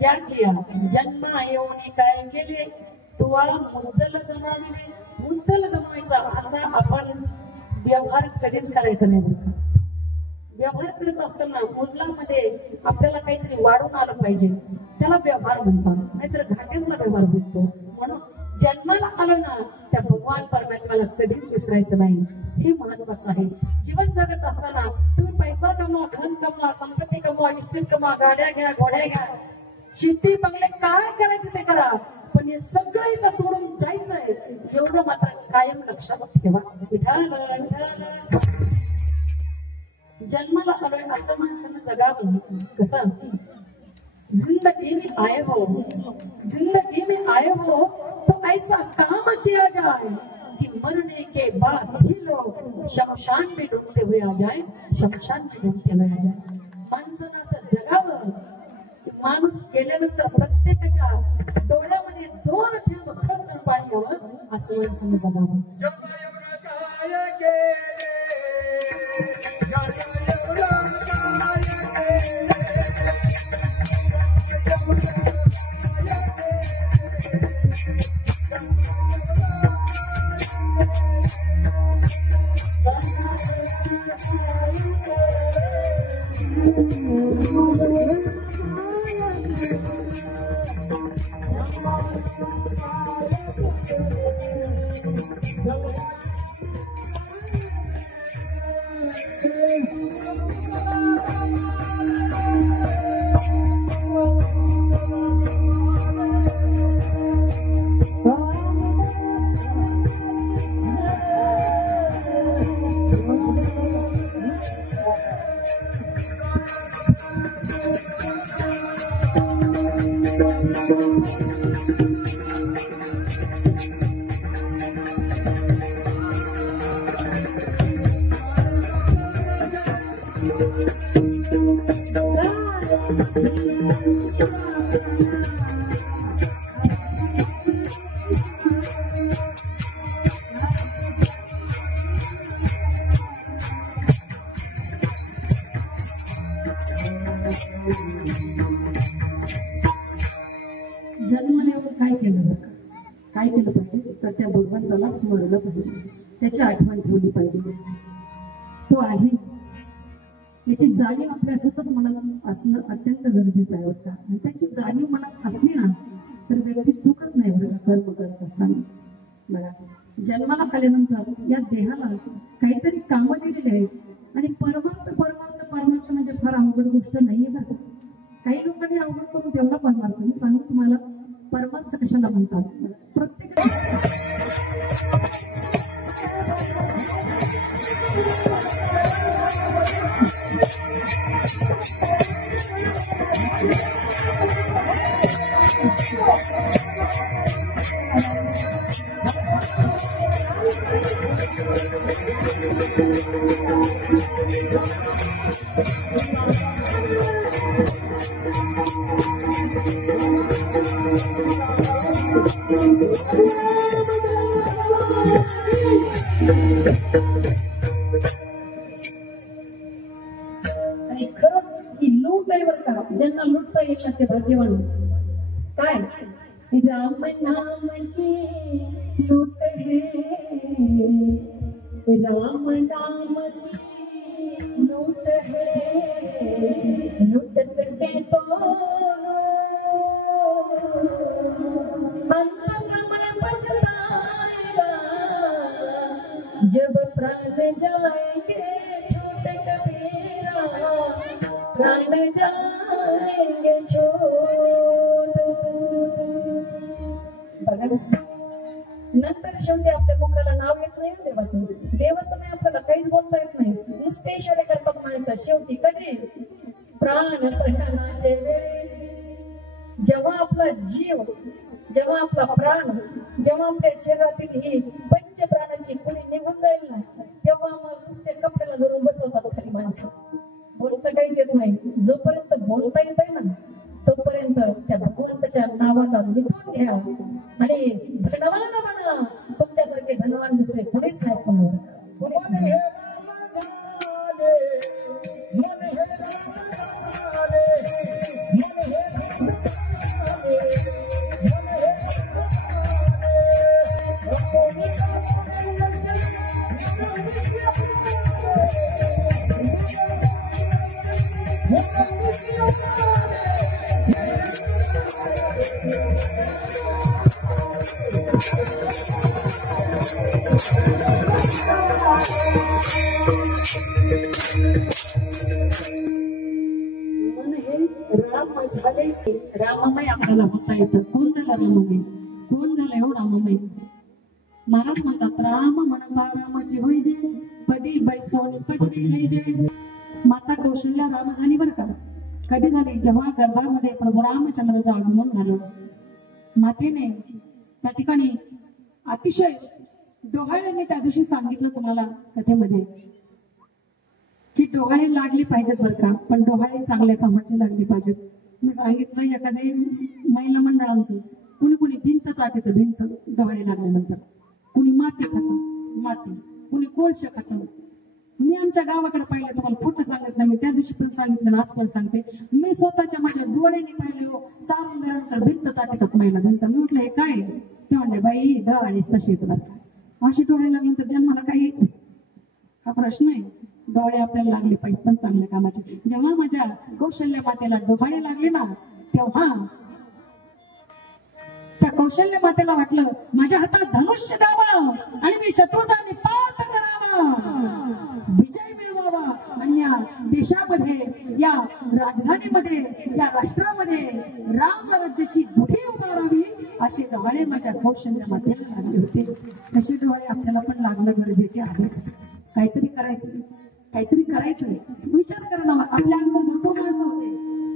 क्या किया जन्म येऊन काय केले तुवा मुद्दल गमाविले. मुद्दल गमावायचा असा आपण व्यवहार कधीच करायचा नाही. व्यवहार करत असताना मुद्दलामध्ये आपल्याला काहीतरी वाढून आलं पाहिजे, त्याला व्यवहार म्हणतात. नाहीतर घाट्यातला व्यवहार म्हणतो. म्हणून जन्माला आलं ना त्या भगवान परमात्म्याला कधीच विसरायचं नाही. हे महत्वाचं आहे. जीवन जगत असताना तुम्ही पैसा कमवा, धन कमवा, संपत्ती कमवा, इस्टेट कमवा, गाड्या घ्या, घोड्या घ्या, शेती बंगले, काय करायचं ते करा, पण हे सगळं इथं सोडून जायचंय एवढं मात्र कायम लक्षात ठेवा. जन्माला आलोय असं माणसानं जगावं. कसं जिंदगी में आए हो, जिंदगी में आए हो तो ऐसा काम किया जाए कि मरने के बाद भी लोग शमशान में डूबते हुए आ जाए, शमशान में डूबते हुए आ जाए. माणसानं असं जगावं. माणूस गेल्यानंतर प्रत्येकाच्या डोळ्यामध्ये 2 थेंब खळखळ पाणी यावं असं माणसानं जगावं. जन्माला येऊन काय केलं बरं, काय केलं पाहिजे तर त्या भगवंताला स्मरलं पाहिजे, त्याची आठवण ठेवली पाहिजे. तो आहे याची जाणीव आपल्या सतत मनात असणं अत्यंत गरजेचं आहे होता. आणि त्याची जाणीव मनात असली ना तर व्यक्ती चुकत नाही बरं कर्म करत असताना. बघा जन्माला आल्यानंतर या देहाला काहीतरी कामं दिलेली आहेत आणि परमार्थ परमार्थ परमार्थ म्हणजे फार अवघड गोष्ट नाहीये बरं. काही लोकांनी अवघड करून ठेवला परमार्थ. मी सांगू तुम्हाला परमार्थ कशाला म्हणतात. प्रत्येक आणि खरंच ही लूट आहे बरं का. ज्यांना लुटता येत ना ते भाग्यवान. काय राम नाम की लूट है, राम नाम की लूट है, लूट करके तो अंत समय पछताएगा, जब प्राण जाएंगे छूट कबीरा, प्राण जाएंगे छोड़. नंतर शेवटी आपल्या मुखाला नाव येत नाही देवाचं. देवाचं नाही आपल्याला काहीच बोलता येत नाही. नुसते इशारे करतात माणसं. शेवटी कधी प्राण प्रयाणाचे वेळी जेव्हा आपला जीव, जेव्हा आपला प्राण, जेव्हा आपल्या शरीरातील ही पंच प्राणांची कुणी निघून जाईल ना, तेव्हा मग नुसते कपड्याला धरून बसवतात खाली माणसं. बोलता काहीच येत नाही. जोपर्यंत बोलता येत आहे ना तोपर्यंत त्या भगवंताच्या नावाला लिहून घ्या आणि धनवान म्हणा. तुमच्यासारखे धनवान दुसरे कोणीच नाही. राममय आपल्याला होता येतं. कोण झालं राममय? कोण झालं हो राममय? महाराज म्हणतात राम म्हणता रामाची होई जे, पदी बैसोनी पदी जे. माता कौशल्या राम झाली बरं का. कधी झाली? जेव्हा गर्भामध्ये प्रभू रामचंद्राचं आगमन झालं. मातेने त्या ठिकाणी अतिशय डोहाळे, मी त्या दिवशी सांगितलं तुम्हाला कथेमध्ये की डोहाळे लागली पाहिजेत बरं का, पण डोहाळे चांगल्या कामाची लागली पाहिजेत. मी सांगितलं एखाद्या महिला मंडळांचं कुणी कुणी भिंत चाटतं, भिंत डोहाळे लागल्यानंतर. कुणी माती खातं, माती, कुणी कोळशे खातं. मी आमच्या गावाकडे पाहिलं, तुम्हाला खोटं सांगत नाही. मी त्या दिवशी पण सांगितलं, आज पण सांगते. मी स्वतःच्या माझ्या डोळ्यांनी पाहिले हो. सारून झाल्यानंतर भिंत चाटतात महिला भिंत. मी म्हटलं हे काय? ते म्हणले बाई डोहाळीच तशी येत बरं. अशी डोळे लागल्यानंतर जन्माला काय यायचं हा प्रश्न आहे. डोळे आपल्याला लागले पाहिजे पण चांगल्या कामाचे. जेव्हा माझ्या कौशल्य मातेला डोहाळे लागले ना, तेव्हा त्या कौशल्य मातेला वाटलं माझ्या हातात धनुष्य द्यावं आणि मी शत्रूचा निपात करावा, विजय मिळवावा आणि या देशामध्ये, या राजधानीमध्ये, या राष्ट्रामध्ये रामराज्याची गुढी उभारावी, असे डोहाळे माझ्या कौशल्य मातेला लागले होते. तसे डोहाळे आपल्याला पण लागणं गरजेचे आहे. काहीतरी करायचं, काहीतरी करायचं. विचार करा ना, आपल्या अगोदर भरपूर माणसं होते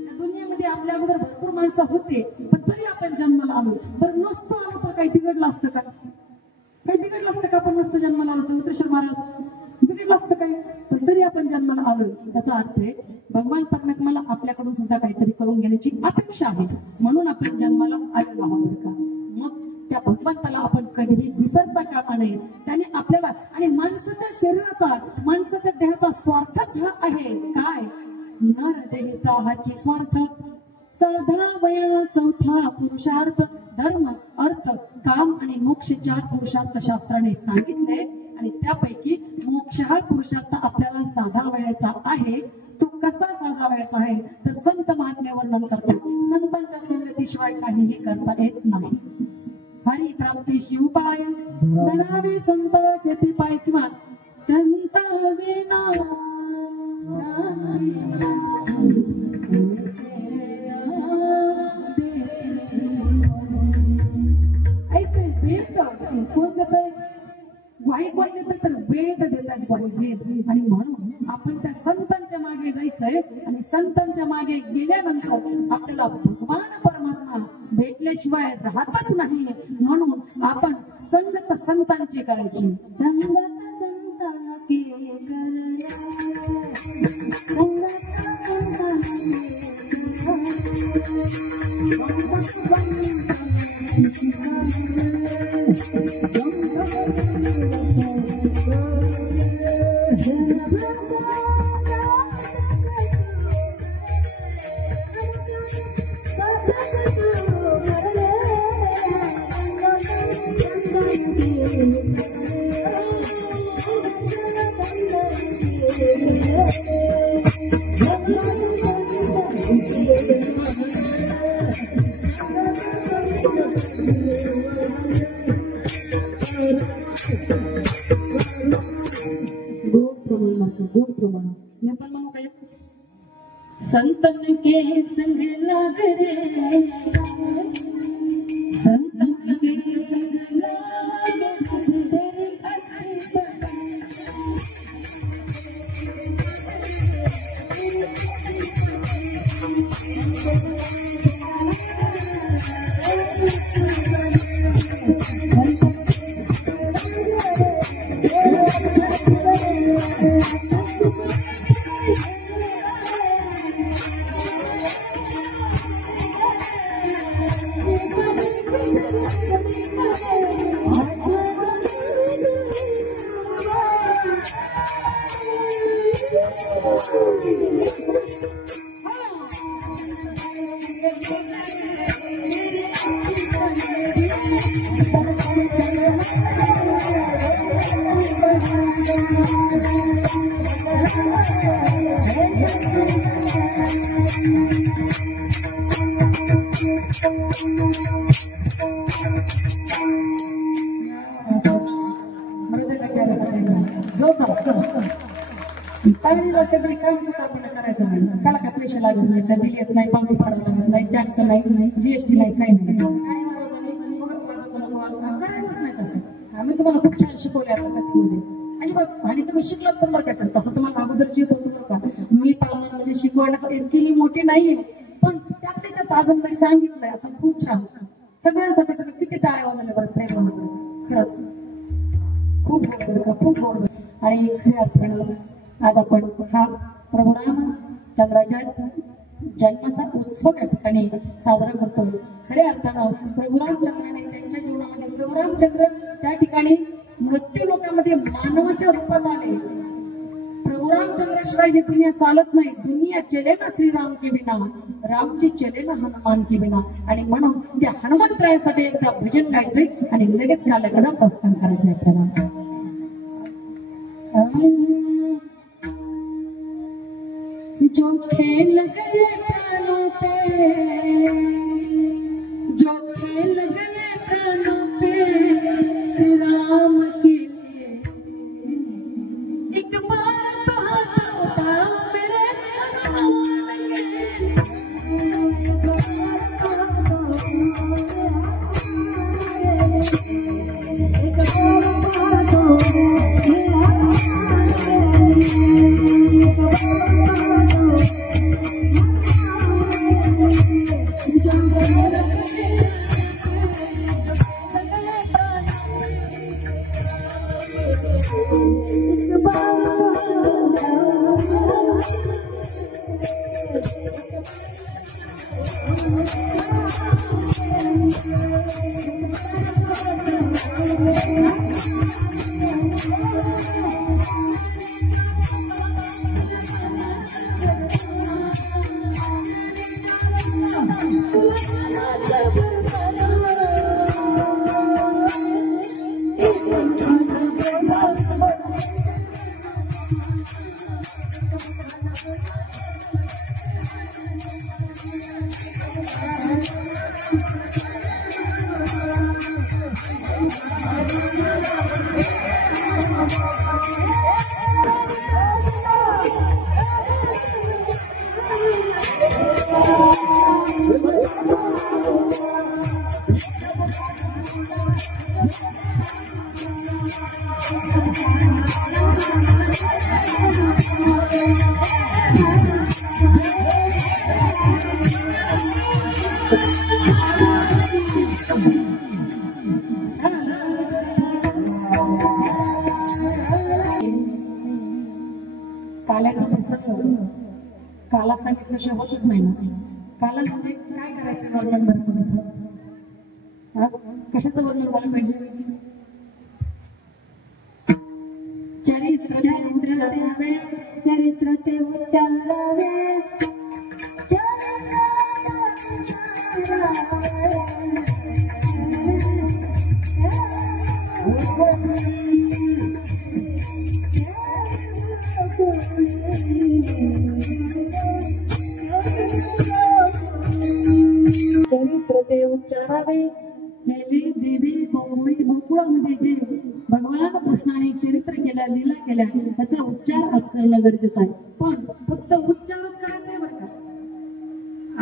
या दुनियेमध्ये, आपल्या अगोदर भरपूर माणसं होते, पण तरी आपण जन्माला आलो. तर नसतो आलो तर काही बिघडलं असतं का? काही बिघडलं असतं का? आपण नसतो जन्माला आलो तर उतरेश्वर महाराज बिघडलं असतं काही? पण तरी आपण जन्माला आलो. त्याचा अर्थ आहे भगवान परमात्म्याला आपल्याकडून सुद्धा काहीतरी करून घेण्याची अपेक्षा आहे, म्हणून आपण जन्माला आलेलो आहोत का. मग त्या भगवंताला आपण कधीही विसरता कामा नये. त्याने आपल्याला, आणि माणसाच्या शरीराचा, माणसाच्या देहाचा स्वार्थच हा आहे. काय? नर देहाचा हाची स्वार्थ. साधावया चौथा पुरुषार्थ. धर्म, अर्थ, काम आणि मोक्ष 4 पुरुषार्थ शास्त्राने सांगितले आणि त्यापैकी मोक्ष हा पुरुषार्थ आपल्याला साधावयाचा आहे. तो कसा साधावयाचा आहे तर संत महात्म्य वर्णन करतात. संतांच्या संगतीशिवाय काहीही करता येत नाही. हरी प्राप्तीशी उपाय बनावे संताचे ते पाय किंवा संत विना ऐसे वेद कोण देतंय वाई कोण देतंय तर वेद देतात वेद आणि म्हणून आपण त्या संतांच्या मागे जायचंय आणि संतांच्या मागे गेल्यानंतर आपल्याला भगवान परमात्मा भेटल्याशिवाय राहतच नाही म्हणून आपण संगत संतांची करायची संगत संतांची संतन के संग लाग रे संतन के संग लाग रे त्याला काय पैसे लागत नाही त्या बिल येत नाही पावती पाडायला लागत नाही टॅक्स नाही जीएसटी नाही काही नाही करायचंच नाही तसं आम्ही तुम्हाला खूप छान शिकवले अजिबात आणि तुम्ही शिकलात पण बघा तसं तुम्हाला अगोदर जे होतं का मी पाहणार म्हणजे शिकवण्यासाठी इतकी मी मोठी नाहीये पण त्यातले त्यात अजून काही सांगितलंय आता खूप छान सगळ्यांसाठी तुम्ही किती टाळ्या वाजवल्या बरं प्रेमामध्ये खरंच खूप खूप आणि खऱ्या अर्थानं आज आपण हा प्रभू रामचंद्राच्या जन्माचा उत्सव या ठिकाणी साजरा करतो खऱ्या अर्थानं प्रभू रामचंद्राने त्यांच्या जीवनामध्ये प्रभू रामचंद्र त्या ठिकाणी मृत्यू लोकांमध्ये मानवाच्या रूपात आले प्रभू रामचंद्राशिवाय जी दुनिया चालत नाही दुनिया चले ना श्रीराम के बिना रामजी चले ना हनुमान के बिना आणि म्हणून त्या हनुमंतरायासाठी एकदा भजन गायचंय आणि लगेच काल्याकडे प्रस्थान करायचंय आपल्याला जो खेल गए प्राणों पे जो खेल गए प्राणों पे श्री राम के लिए एक बार तो हाथ उठाओ मेरे काल्याचं प्रसंग काला सांगितल्याशिवाय होतच नाही ना. काला म्हणजे काय करायचं वर्णन बरं, कशाचं वर्णन झालं पाहिजे? चरित्र चरित्र ते उच्चारावे, चरित्र ते उच्चारावे. देवी देवी गोकुळामध्ये जे भगवान कृष्णाने चरित्र केल्या, लीला केल्या, त्याचा उच्चार आज करणं गरजेचं आहे. पण फक्त उच्चारच करायचंय बरं का,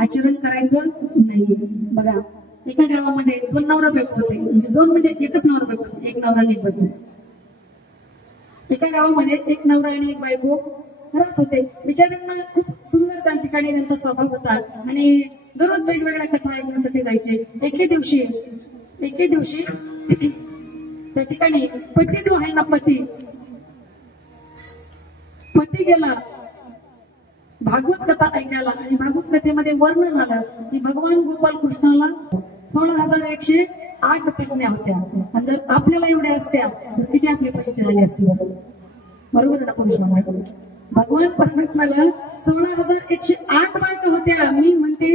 आचरण करायचं नाहीये. बघा एका गावामध्ये 2 नवरा बायको होते, म्हणजे 2 म्हणजे एकच नवरा बायको होते, एक नवरा आणि एक बायको. एका गावामध्ये एक नवरा आणि एक बायको राहत होते. बिचाऱ्यांना खूप सुंदर त्या ठिकाणी त्यांचा स्वभाव होता आणि दररोज वेगवेगळ्या कथा ऐकण्यासाठी जायचे. एके दिवशी त्या ठिकाणी पती जो आहे ना, पती गेला भागवत कथा ऐकायला आणि भागवत कथेमध्ये वर्णन आलं की भगवान गोपाल कृष्णाला 16,108 पत्न्या होत्या आणि जर आपल्याला एवढ्या असत्या तर किती आपली परिस्थिती झाली असती? बरोबर ना पुरुष म्हणून भगवान परमात्म्याला 16,108 बायका होत्या. मी म्हणते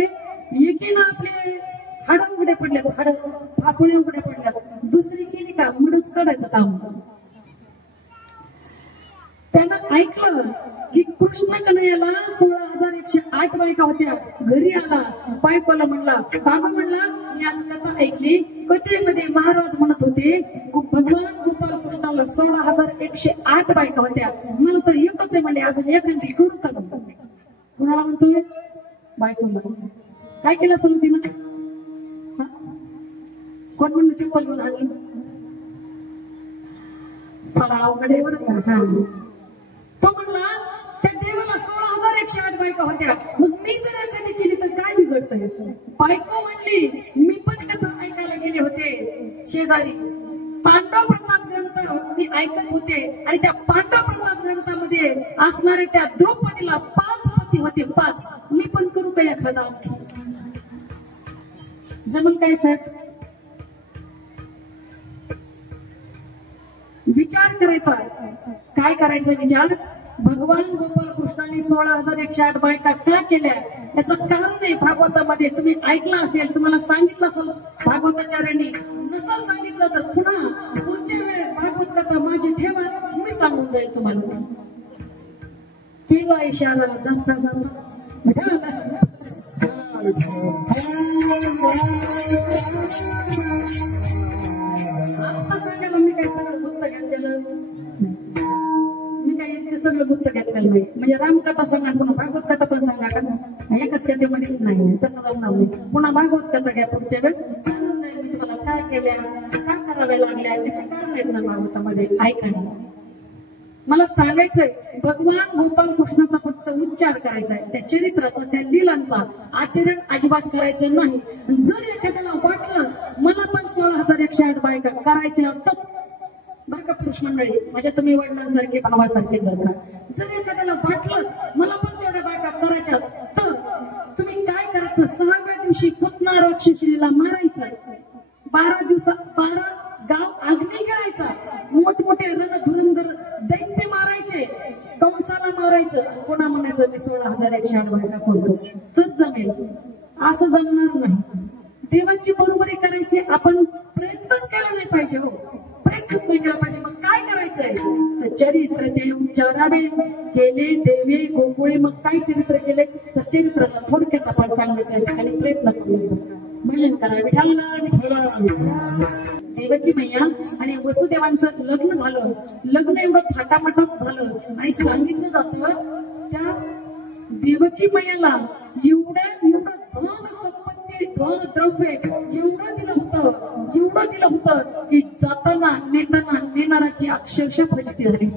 एकीनं आपले हाड उघडे पडले, हाड फासुळे उघडे पडल्या, दुसरी केली का मुडच काढायचं काम. त्यानं ऐकलं की कृष्ण कन्हैयाला 16,108 बायका होत्या. घरी आला, बायकोला म्हणला, कागो म्हणला मी आज कथा ऐकली, कथेमध्ये महाराज म्हणत होते भगवान गोपाल कृष्णाला 16,108 बायका होत्या, मला तर एकच आहे म्हणजे अजून एखादी करू का? कुणाला म्हणतोय? बायकोला. काय केलं असेल तिनं? कोण म्हणलं चप्पल घेऊन आली? फळावकडे तो म्हणला त्या देवाला 16,108 बायका होत्या, मग मी जर एखादी केली तर काय बिघडतंय? बायको म्हणली मी पण कथा ऐकायला गेले होते शेजारी, पांडव प्रताप ग्रंथ मी ऐकत होते आणि त्या पांडव प्रताप ग्रंथामध्ये असणारे त्या द्रौपदीला 5 पती होते, 5. मी पण करू का एखादा? जमन काय साहेब? विचार करायचा. काय करायचा विचार? भगवान गोपाल कृष्णाने 16,108 बायका का केल्या त्याचं कारण आहे भागवतामध्ये. तुम्ही ऐकलं असेल, तुम्हाला सांगितलं असेल भागवताचार्यांनी. नसेल सांगितलं तर पुन्हा पुढच्या वेळेस भागवत कथा माझी ठेवा, मी सांगून जाईल तुम्हाला. ठेवा इशारा जाता जाता सांगायला मी काय सगळं गुप्त घेतलेलं, मी काय इतके सगळं गुप्त घेतलेलं नाही. म्हणजे रामकथा सांगा, पुन्हा भागवत कथा पण सांगा का? एकाच कथेमध्ये नाही, तसं जमणार नाही. पुन्हा भागवत कथा घ्या पुढच्या वेळेस, सांगून जाईल मी तुम्हाला काय केल्या, काय कराव्या लागल्या, त्याची कारण आहेत ना भागवतामध्ये. ऐका, मला सांगायचंय भगवान गोपाल कृष्णाचा फक्त उच्चार करायचा आहे, त्या चरित्राचा, त्या लीलांचा आचरण अजिबात करायचं नाही. जर एखाद्याला वाटलंच मला पण 16,108 बायका करायच्याच बरं का पुरुष मंडळी, म्हणजे तुम्ही वडिलांसारखे भावासारखे करता, जर एखाद्याला वाटलंच मला पण तेवढ्या बायका करायच्या तर तुम्ही काय करायचं? 6व्या दिवशी पुतना राक्षसीला मारायचं. 12 गाव अग्नी करायचा, मोठमोठे रणधुरंधर दैत्य मारायचे, कंसाला मारायचं. कोणा म्हणायचं मी 16,108 बायका करतो तर जमेल? असं जमणार नाही. देवाची बरोबरी करायची आपण प्रयत्नच केला नाही पाहिजे. हो, प्रयत्नच नाही केला पाहिजे. मग काय करायचंय? तर चरित्र ते उच्चारावे केले देवे गोकुळे. मग काय चरित्र केले? तर चरित्राला थोडक्यात आपण सांगायचं आणि प्रयत्न करू. भजन करा विठाला. देवकी मैया आणि वसुदेवांचं लग्न झालं. लग्न एवढं थाटामाटात झालं आणि सांगितलं जातं त्या देवकी मैयाला एवढं धन संपत्ती, धन द्रव्य एवढं दिलं होतं की जाताना नेणाराची अक्षरशः फजिती झाली.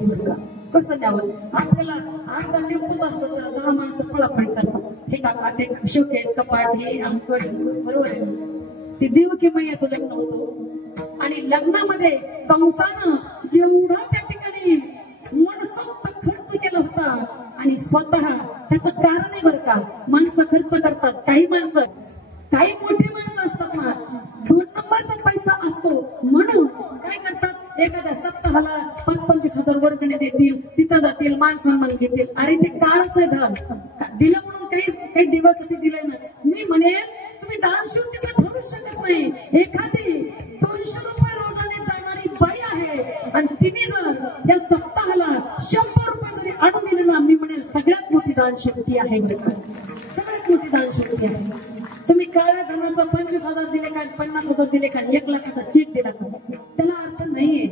कसं द्यावं? आपल्याला अर्धा निघत असतं तर 10 माणसं पळापळी करतात. हे टाका, ते शोकेस कपाट, हे अंकट, बरोबर आहे. ते देवकी मैयाचं लग्न होतं आणि लग्नामध्ये कंसानं एवढा त्या ठिकाणी मनसोक्त खर्च केला होता आणि स्वतः त्याचं कारण आहे बरं का. माणसं खर्च करतात, काही मोठी माणसं असतात ना, 2 नंबरचा पैसा असतो म्हणून काय करतात, एखाद्या सप्ताहाला 5-25 हजार वर्गणी देतील, तिथं जातील, मान सन्मान घेतील. अरे ते काळाचं घाल दिलं म्हणून काही दिवसासाठी दिलंय ना. मी म्हणेन तुम्ही दानशून्यचं ठरू शकत नाही. एखादी 200 रुपये रोजाने जाणारी बाई आहे आणि तिने जर या सप्ताहाला 100 रुपये जरी आणून दिले ना, मी म्हणेन सगळ्यात मोठी दानशक्ती आहे, सगळ्यात मोठी दानशक्ती आहे. तुम्ही काळ्या धनाचा 25,000 दिले का, 50,000 दिले का, 1 लाखाचा चेक दिला का, त्याला अर्थ नाहीये.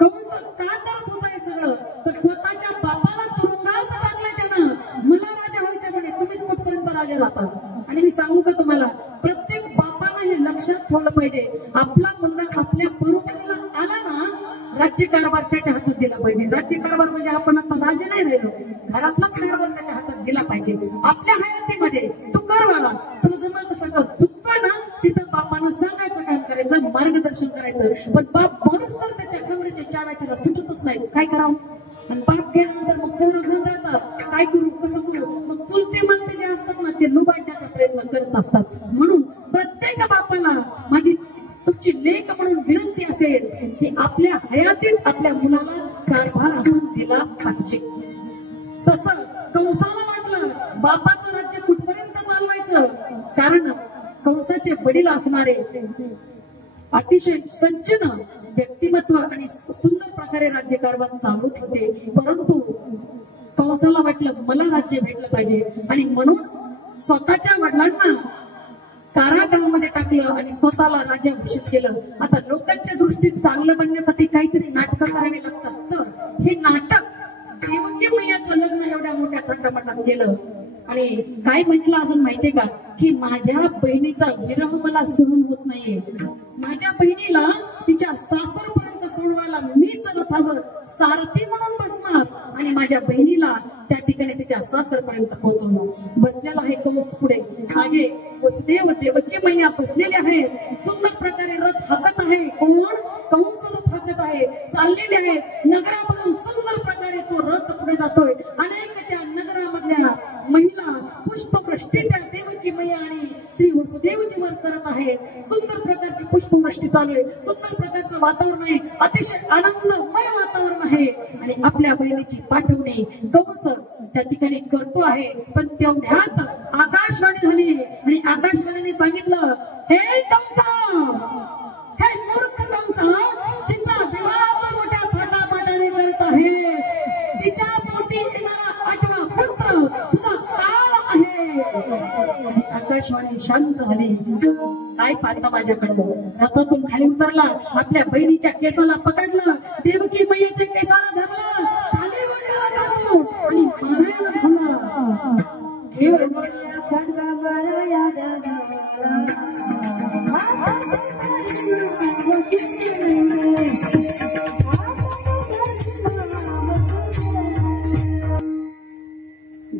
कंस का करत होता हे सगळं, तर स्वतःच्या बापाला तुरुंगात टाकलंय त्यानं. मला राजा व्हायचं म्हणे, तुम्हीच कुठपर्यंत राजा जातात. आणि मी सांगू का तुम्हाला, प्रत्येक बापानं हे लक्षात ठेवलं पाहिजे, आपला मुलगा आपल्या बरोबरीला आला ना, राज्यकारभार त्याच्या हातात दिला पाहिजे. राज्यकारभार म्हणजे आपण आता राजे नाही राहिलो, घरातलाच कारभार त्याच्या हातात दिला पाहिजे. आपल्या हयातीमध्ये तू करवाला, तुला जमा तसं कर, चुकतोय ना तिथं बापानं सांगायचं, काम करायचं, मार्गदर्शन करायचं. पण बाप माणूस तर त्याच्या कमरेच्या चाव्याच्या सुटतच नाही, काय करावं. आणि बाप गेल्यानंतर मग पोरं गोंधळतात, काय करू, कसं करू. मग चुलते मालते जे असतात ना, ते लुबाडण्याचा प्रयत्न करत असतात. म्हणून प्रत्येक बापाला माझी तुमची लेख म्हणून विनंती असेल की आपल्या हयातीत आपल्या मुलाला कारभार आणून दिला पाहिजे. तसं कंसाला वाटलं बापाचं राज्य कुठपर्यंत चालवायचं, कारण कंसाचे वडील असणारे अतिशय संचन व्यक्तिमत्व आणि सुंदर प्रकारे राज्यकारभार चालवत होते. परंतु कंसाला वाटलं मला राज्य भेटलं पाहिजे आणि म्हणून स्वतःच्या वडिलांना कारागृहामध्ये टाकलं आणि स्वतःला राजा घोषित केलं. आता लोकांच्या दृष्टीत चांगलं बनण्यासाठी काहीतरी नाटकं करावी लागतात. तर हे नाटक देवकी मैयाचं लग्न एवढ्या मोठ्या थट्टापटात केलं आणि काय म्हटलं अजून माहितीये का, की माझ्या बहिणीचा विरह मला सहन होत नाहीये. माझ्या बहिणीला तिच्या सासरपर्यंत सोडवायला मीच रथावर सारथी म्हणून बसणार आणि माझ्या बहिणीला त्या ठिकाणी तिच्या सासरपर्यंत पोहोचवणार. बसलेला आहे कंस पुढे, मागे वसुदेव देवकी मैया बसलेले आहे. सुंदर प्रकारे रथ हाकत आहे. कोण? कंस रथ हाकत आहे. चाललेले आहे नगरामधून. सुंदर प्रकारे तो रथ पुढे जातोय. अनेक त्या नगरामधल्या महिला पुष्पवृष्टी त्या देवकी मैया आणि श्री वसुदेवजीवर करत आहे. सुंदर प्रकारची पुष्पवृष्टी चालू आहे. सुंदर प्रकारचं वातावरण आहे. अतिशय आनंदमय वातावरण आहे आणि आपल्या बहिणीची पाठवणी कंस त्या ठिकाणी करतो आहे. पण तेवढ्यात आकाशवाणी झाली आणि आकाशवाणीने सांगितलं, हे कंसा, हे मूर्ख कंसा, तिचा विवाह मोठ्या थाटामाटाने करत आहे. तिच्या पोटी येणारा 8वा पुत्र तुझा काळ आहे. आकाशवाणी शांत झाली. काय पाहता माझ्याकडं. रथातून खाली उतरला, आपल्या बहिणीच्या केसाला पकडलं, देवकी मैयाच्या केसाला धरला, खाली ओढला रथातून आणि मारायला थांबला. हे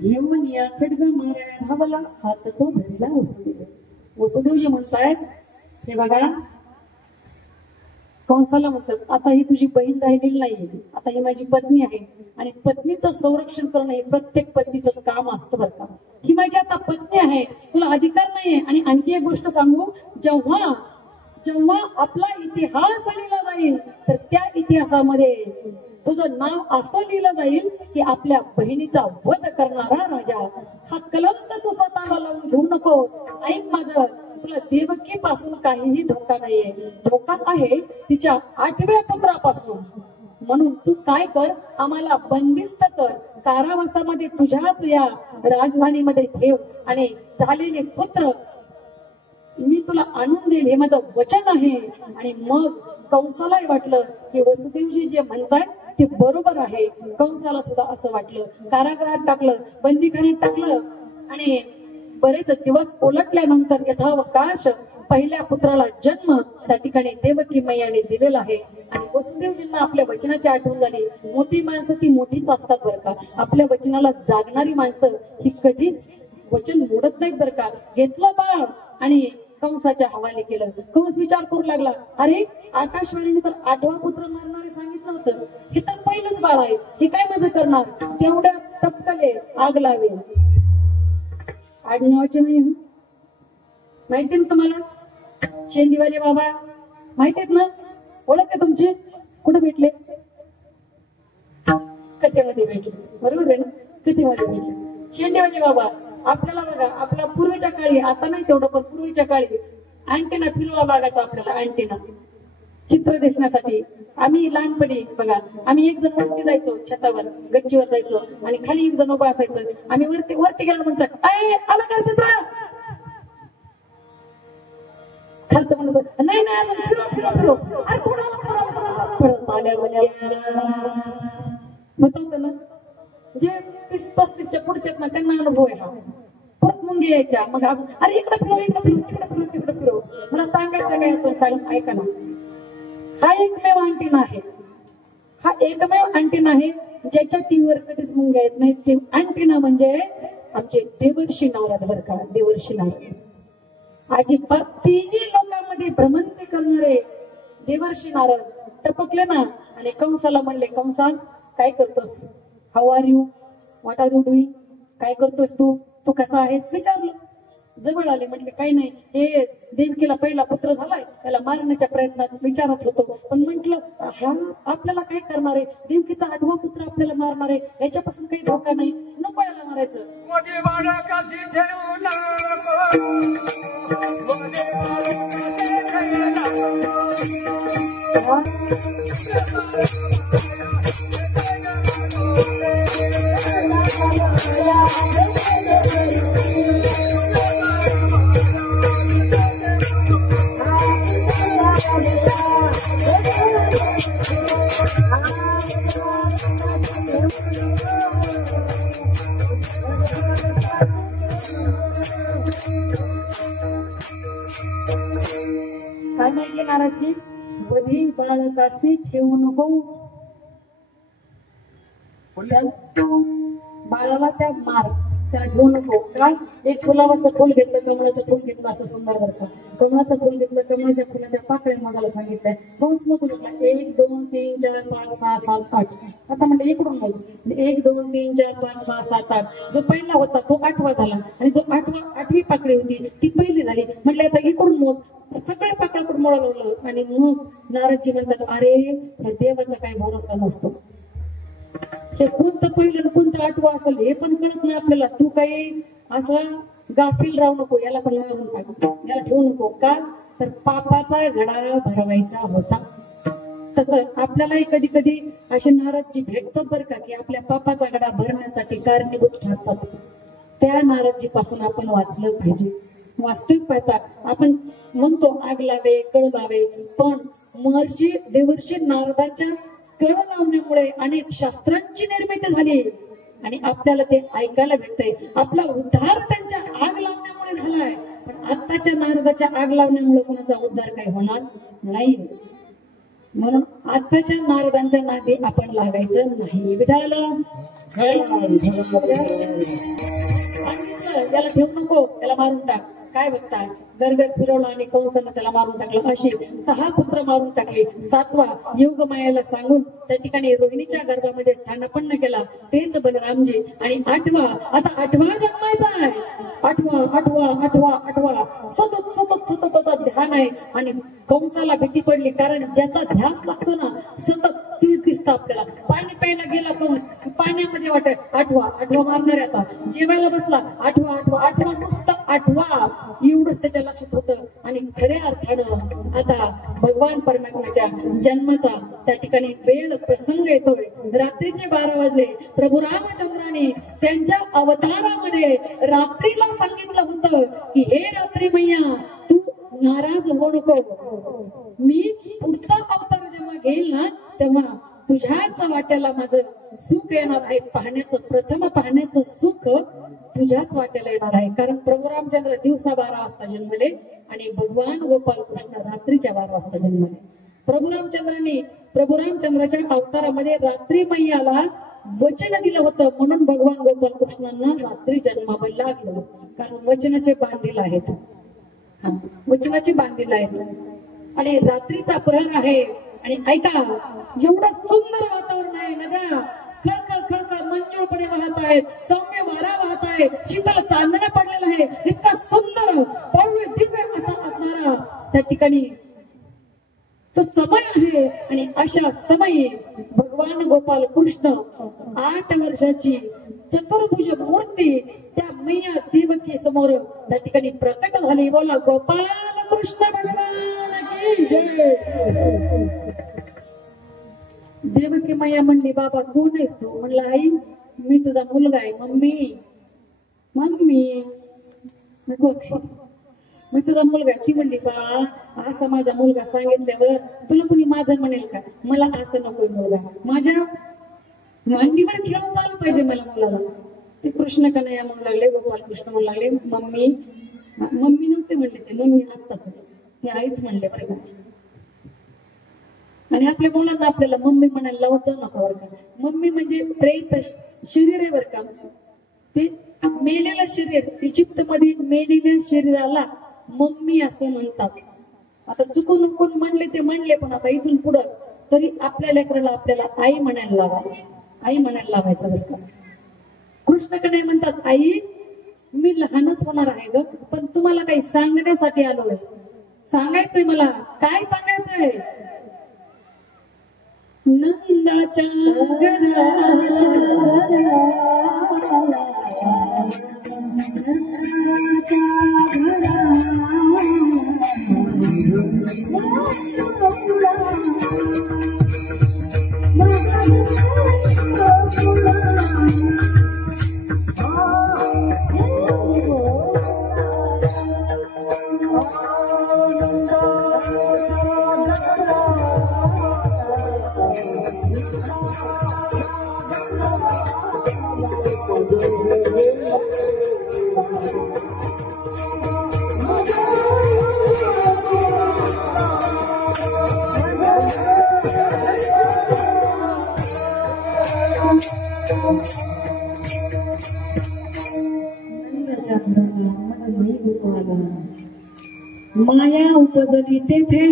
घेऊन या खड्ग मारायला धावला, हात तो धरला वसुदेव. वसुदेवजी म्हणतायत, हे बघा कंसाला म्हणतात, आता ही तुझी बहीण राहिलेली नाहीये, आता ही माझी पत्नी आहे आणि पत्नीचं संरक्षण करणं हे प्रत्येक पत्नीचं काम असतं बरं का. ही माझी आता पत्नी आहे, तुला अधिकार नाहीये. आणि आणखी एक गोष्ट सांगू, जेव्हा जेव्हा आपला इतिहास लिहिला जाईल तर त्या इतिहासामध्ये तुझं नाव असं लिहिलं जाईल की आपल्या बहिणीचा वध करणारा राजा. हा कलंक तू स्वतःला लावून घेऊ नको. ऐक माझं, तुला देवकी पासून काहीही धोका नाहीये. धोका आहे तिच्या 8व्या पुत्रापासून. म्हणून तू काय कर, आम्हाला बंदिस्त कर, कारावासामध्ये तुझ्याच या राजधानीमध्ये ठेव आणि झालेले पुत्र मी तुला आणून देईल, हे माझं वचन आहे. आणि मग कंसालाही वाटलं की वसुदेवजी जे म्हणतात ते बरोबर आहे. कंसाला सुद्धा असं वाटलं. कारागृहात टाकलं, बंदीखान्यात टाकलं आणि बरेच दिवस उलटल्यानंतर यथावकाश पहिल्या पुत्राला जन्म त्या ठिकाणी देवकी मैयाने दिलेला आहे. आणि वसुदेवजींना आपल्या वचनाची आठवण झाली. मोठी माणसं ती मोठीच असतात बरं का. आपल्या वचनाला जागणारी माणसं ही कधीच वचन मोडत नाहीत बरं का. घेतलं बाळ आणि कंसाच्या हवाले केलं. कंस विचार करू लागला, अरे आकाशवाणीने तर 8वा पुत्र मारणारे सांगितलं होतं, हे तर पहिलंच बाळ आहे, हे काय माझं करणार. तेवढ्या टपकले आग लावे. आडनावाचे नाही माहिती ना तुम्हाला, शेंडीवाले बाबा माहिती आहेत ना, ओळख आहे तुमची, कुठे भेटले, कथेमध्ये भेटले, बरोबर आहे ना, कथेमध्ये भेटले शेंडीवाले बाबा. आपल्याला बघा, आपल्या पूर्वीच्या काळी, आता नाही तेवढं, पण पूर्वीच्या काळी अँटेना फिरवा लागायचा आपल्याला, अँटेना चित्र दिसण्यासाठी. आम्ही लहानपणी बघा, आम्ही एक जण वरती जायचो, छतावर गच्चीवर जायचो आणि खाली एक जण उभा असायचं. आम्ही वरती वरती गेलो म्हणजे आला का चित्र, खालचं म्हणत नाही नाही अजून फिरो फिरो फिरो, अरे थोडा होतं ना. जे 30-35च्या पुढचे ना त्यांना अनुभव आहे हा. परत मुंगी यायच्या, मग अजून अरे इकडे फिरो इकडे फिरो तिकडे फिरो तिकडे फिरो. मला सांगायचं काय तो सांग, ऐका ना, हा एकमेव अँटेना आहे, हा एकमेव अँटेना आहे ज्याच्या टीव्हीवर कधीच मुंग्या येत नाही. ते अँटेना म्हणजे आमचे देवर्षी नारद बरं का, देवर्षी नारद. अजिबात तिन्ही लोकांमध्ये भ्रमंती करणारे देवर्षी नारद टपकले ना आणि कंसाला म्हणले, कंसा काय करतोस, how are you, what are you doing, काय करतोस तू, तू कसा आहेस विचारलं. जवळ आले, म्हटले काही नाही, हे देवकीला पहिला पुत्र झालाय, त्याला मारण्याच्या प्रयत्नात विचारत होतो, पण म्हंटल हा आपल्याला काय करणार आहे, देवकीचा 8वा पुत्र आपल्याला मारणार आहे, याच्यापासून काही धोका नाही, नको याला मारायचं. काय नाही नाराजी, बधी बाळकाशी ठेवू नको, बाळाला त्या मार, त्याला ठेवू नको. काय एक फुलावाचं फुल घेतलं, कमळाचं फुल घेतलं, असं सुंदर करतं. कमळाचं फुल घेतलं, कमळाच्या फुलाच्या पाकळ्या मगाला सांगितलंय. कंस नको घेतला, 1 2 3 4 5 6 7 8. आता म्हणजे इकडून घ्यायचं, 1 2 3 4 5 6 7 8. जो पहिला होता तो 8वा झाला आणि जो 8वी पाकळी होती ती पहिली झाली. म्हटलं आता इकडून मोज, सगळे पाकळ्याकडून मोडा लावलं आणि मग नारदजी म्हणतात, अरे या देवाचा काही भरोसा नसतो, हे कोणतं पहिलं कोणतं 8वं असेल हे पण कळत नाही आपल्याला. तू काही असं गाफील राहू नको, याला पण लावून टाक, याला ठेवू नको. का तर पापाचा घडा भरवायचा होता. तसं आपल्यालाही कधी कधी असे नारदजी भेटतात बरं का, की आपल्या पापाचा घडा भरण्यासाठी कारणीभूत ठरतात. त्या नारदजी पासून आपण वाचलं पाहिजे. वास्तविक पाहता आपण म्हणतो आग लावे, कळ लावे, पण महर्षी देवर्षी नारदाच्या कळ लावण्यामुळे अनेक शास्त्रांची निर्मिती झाली आणि आपल्याला ते ऐकायला भेटतंय. आपला उद्धार त्यांच्या आग लावण्यामुळे झालाय, पण आत्ताच्या नारदाच्या आग लावण्यामुळे कोणाचा उद्धार काही होणार नाही. म्हणून आत्ताच्या नारदांच्या नादी आपण लागायचं नाही. विठाला याला ठेवू नको, त्याला मारून टाक. काय बघताय, गरगर फिरवलं आणि कंसानं त्याला मारून टाकलं. अशी 6 पुत्र मारून टाकले. 7वा योगमायाला सांगून त्या ठिकाणी रोहिणीच्या गर्भामध्ये स्थानापन्न केला, तेच बलरामजी. आणि 8वा, आता 8वा जन्मायचा आहे. 8वा सतत सतत सतत सतत ध्यान आहे. आणि कंसाला भीती पडली, कारण ज्याचा ध्यास लागतो ना सतत तीच दिसतं आपल्याला. पाणी प्यायला गेला कंस, पाण्यामध्ये वाटत 8वा मारणार. आता जेवायला बसला 8वा नुसतं 8वा एवढंच त्याच्या लक्षात होतं. आणि खऱ्या अर्थानं आता भगवान परमात्म्याच्या जन्माचा त्या ठिकाणी वेळ प्रसंग येतोय. रात्रीचे 12 वाजले. प्रभू रामचंद्राने त्यांच्या अवतारामध्ये रात्रीला सांगितलं होतं की हे रात्री मैया तू नाराज होऊ नको, मी पुढचा अवतार जेव्हा घेईल ना तेव्हा तुझ्याच वाट्याला माझं सुख येणार आहे. प्रथम पाहण्याचं सुख तुझ्याच वाट्याला येणार आहे. कारण प्रभू रामचंद्र दिवसा 12 वाजता जन्मले आणि भगवान गोपाल कृष्ण रात्रीच्या 12 वाजता जन्मले. प्रभू रामचंद्राच्या अवतारामध्ये रात्री मैयाला वचन दिलं होतं म्हणून भगवान गोपाल कृष्णांना रात्री जन्मावं लागलं, कारण वचनाचे बांधील आहेत. वचनाचे बांधील आहेत आणि रात्रीचा प्रहर आहे. आणि ऐका, एवढं सुंदर वातावरण आहे, नद्या खळखळ खळखळ मंजूळपणे वाहत आहेत, सौम्य वारा वाहत आहे, शीतल चांदणा पडलेला आहे, इतका सुंदर भव्य दिव्य असा असणारा त्या ठिकाणी तो समय आहे. आणि अशा समयी भगवान गोपाल कृष्ण 8 वर्षाची चतुर्भुज मूर्ती त्या मैया देवकी समोर त्या ठिकाणी प्रकट झाली. बोला गोपाल कृष्ण भगवान की जय. देवकी मैया म्हणली, बाबा कोण आहेस तू? म्हणलं, आई मी तुझा मुलगा आहे. मम्मी मम्मी मी तुझा मुलगा. ती म्हणली, बा असा माझा मुलगा सांगितल्यावर तुला कुणी माझं म्हणेल का? मला असं नकोय मुलगा, माझ्या मांडीवर खेळून आलं पाहिजे मला मुलाला. ते कृष्ण कन्हैया म्हणू लागले, गोपाल कृष्ण म्हणू लागले, मम्मी मम्मी नव्हते म्हणले ते, मम्मी आत्ताच ते आईच म्हणले बरं का. आणि आपल्या मुलांना आपल्याला मम्मी म्हणायला लावत जाऊ नका बरं का. मम्मी म्हणजे प्रेत शरीर आहे बरं का, ते मेलेलं शरीर. इजिप्त मध्ये मेलेल्या शरीराला मम्मी असं म्हणतात. आता चुकून कोण म्हणले ते म्हणले, पण आता इथून पुढं तरी आपल्या लेकराला आपल्याला आई म्हणायला लावा, आई म्हणायला लावायचं बरं का. कृष्णकडे म्हणतात, आई मी लहानच होणार आहे ग, पण तुम्हाला काही सांगण्यासाठी आलोय. सांगायचंय मला. काय सांगायचंय? नंदाच्या माया उपजली तेथे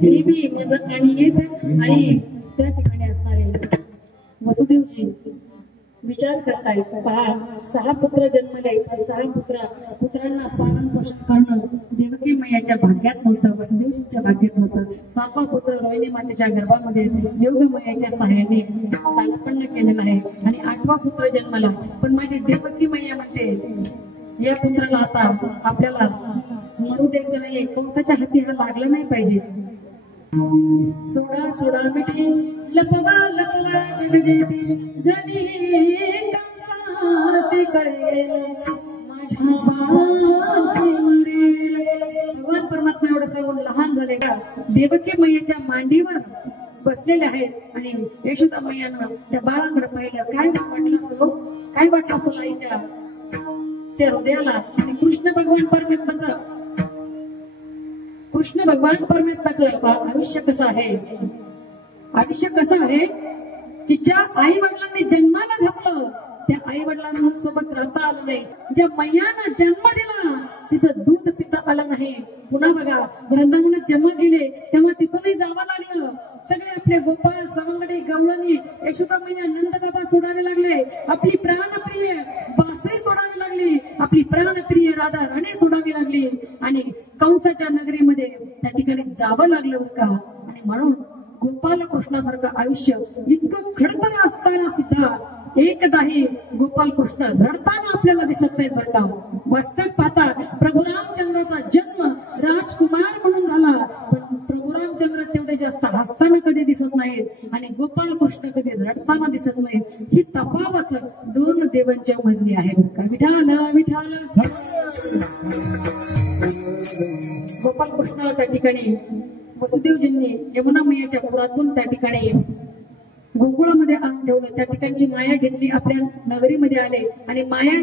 देवी मज आणि येथे. आणि त्या ठिकाणी असणारे वसुदेवजी विचार करतायत, पहा 6 पुत्र जन्मले, 6 पुत्रांना पालन पोषण करणं देवकी मैयाच्या भाग्यात नव्हतं, वसुदेवजीच्या भाग्यात नव्हतं. 7वा पुत्र रोहिणी मातेच्या गर्भामध्ये योग मैयाच्या सहाय्याने स्थापन केलेलं आहे. आणि 8वा पुत्र जन्मला. पण माझी देवकी मैया म्हणते, या पुत्राला आता आपल्याला मरू द्यायचं नाही, कंसाच्या हाती हा लागला नाही पाहिजे. सोडा सोडा मिठी लपवा लपवा जगजेती जनी कंसाचे कळेल माझ्या बाळाचे मरेल. भगवान परमात्मा एवढं सांगून लहान झाले का देवकी मैयाच्या मांडीवर बसलेले आहेत. आणि यशोदा मैयानं त्या बाळाकडे पाहिलं. काय वाटलं असं, काय वाटलं असं आईच्या त्या हृदयाला. आणि कृष्ण भगवान परमेश्वराचं आयुष्य कसं आहे, आयुष्य कसं आहे की ज्या आई वडिलांनी जन्माला घातलं त्या आई वडिलांसोबत राहता आलं नाही. ज्या मैयानं जन्म दिला तिचं दूध पिता आलं नाही. पुन्हा बघा, वृंदावनात जन्म गेले तेव्हा तिथूनही जावं लागलं. सगळे आपले गोपाळ सवंगडी गवळणी यशोदा मैया नंदबाबा सोडावे लागले. आपली प्राणप्रिय बासरी सोडावी लागली, आपली प्राणप्रिय राधा राणी सोडावी लागली. आणि कंसाच्या नगरीमध्ये त्या ठिकाणी जावं लागलं का. आणि म्हणून गोपाल कृष्णासारखं आयुष्य इतकं खडतर असताना सुद्धा एकदाही गोपाल कृष्ण रडताना आपल्याला दिसत नाहीत बरं का. वास्तविक पाहता प्रभू रामचंद्राचा जन्म राजकुमार म्हणून झाला, पण प्रभू रामचंद्र तेवढे जास्त हसताना कधी दिसत नाहीत आणि गोपाल कृष्ण कधी रडताना दिसत नाहीत. ही तफावत 2 देवांच्या मधली आहे बरं का. विठाल विठाल. गोपाल कृष्णाला त्या ठिकाणी वसुदेवजींनी यमुना मैयाच्या पुरातून त्या ठिकाणी गोकुळामध्ये आणून ठेवलं. त्या ठिकाणची माया घेतली, आपल्या नगरीमध्ये आले. आणि माया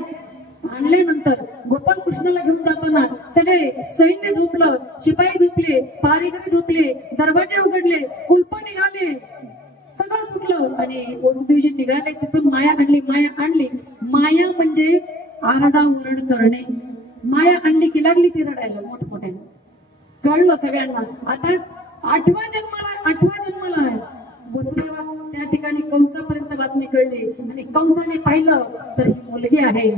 आणल्यानंतर गोपाल कृष्णाला घेऊन जाताना सगळे सैन्य झोपलं, शिपाई झोपले, पारीगरी झोपले, दरवाजे उघडले, कुलप निघाले, सगळं सुटलं आणि वसुदेवजी निघाले, तिथून माया आणली. माया म्हणजे आरडाओरड करणे. माया आणली की लागली ती रडायला मोठमोठ्याने. कळलं सगळ्यांना. आता आठवा जन्माला आहे वसुदेवा. त्या ठिकाणी कंसापर्यंत बातमी कळली आणि कंसाने पाहिलं तर ही मुलगी आहे.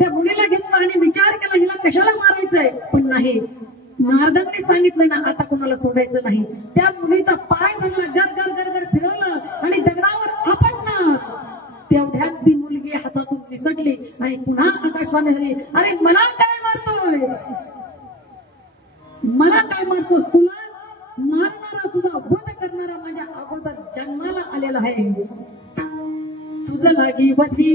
त्या मुलीला घेतला आणि विचार केला हिला कशाला मारायचंय, पण नाही, नारदांनी सांगितलं ना आता कोणाला सोडायचं नाही. त्या मुलीचा पाय धरला, गर फिरवलं आणि दगडावर आपटणार. तेवढ्यात ती मुलगी हातातून निसटली आणि पुन्हा आकाशवाणी झाली, अरे मला काय मारतोस, तुला मारणारा, तुझा वध करणारा माझ्या अगोदर जन्माला आलेला आहे. तुझं लागी वधी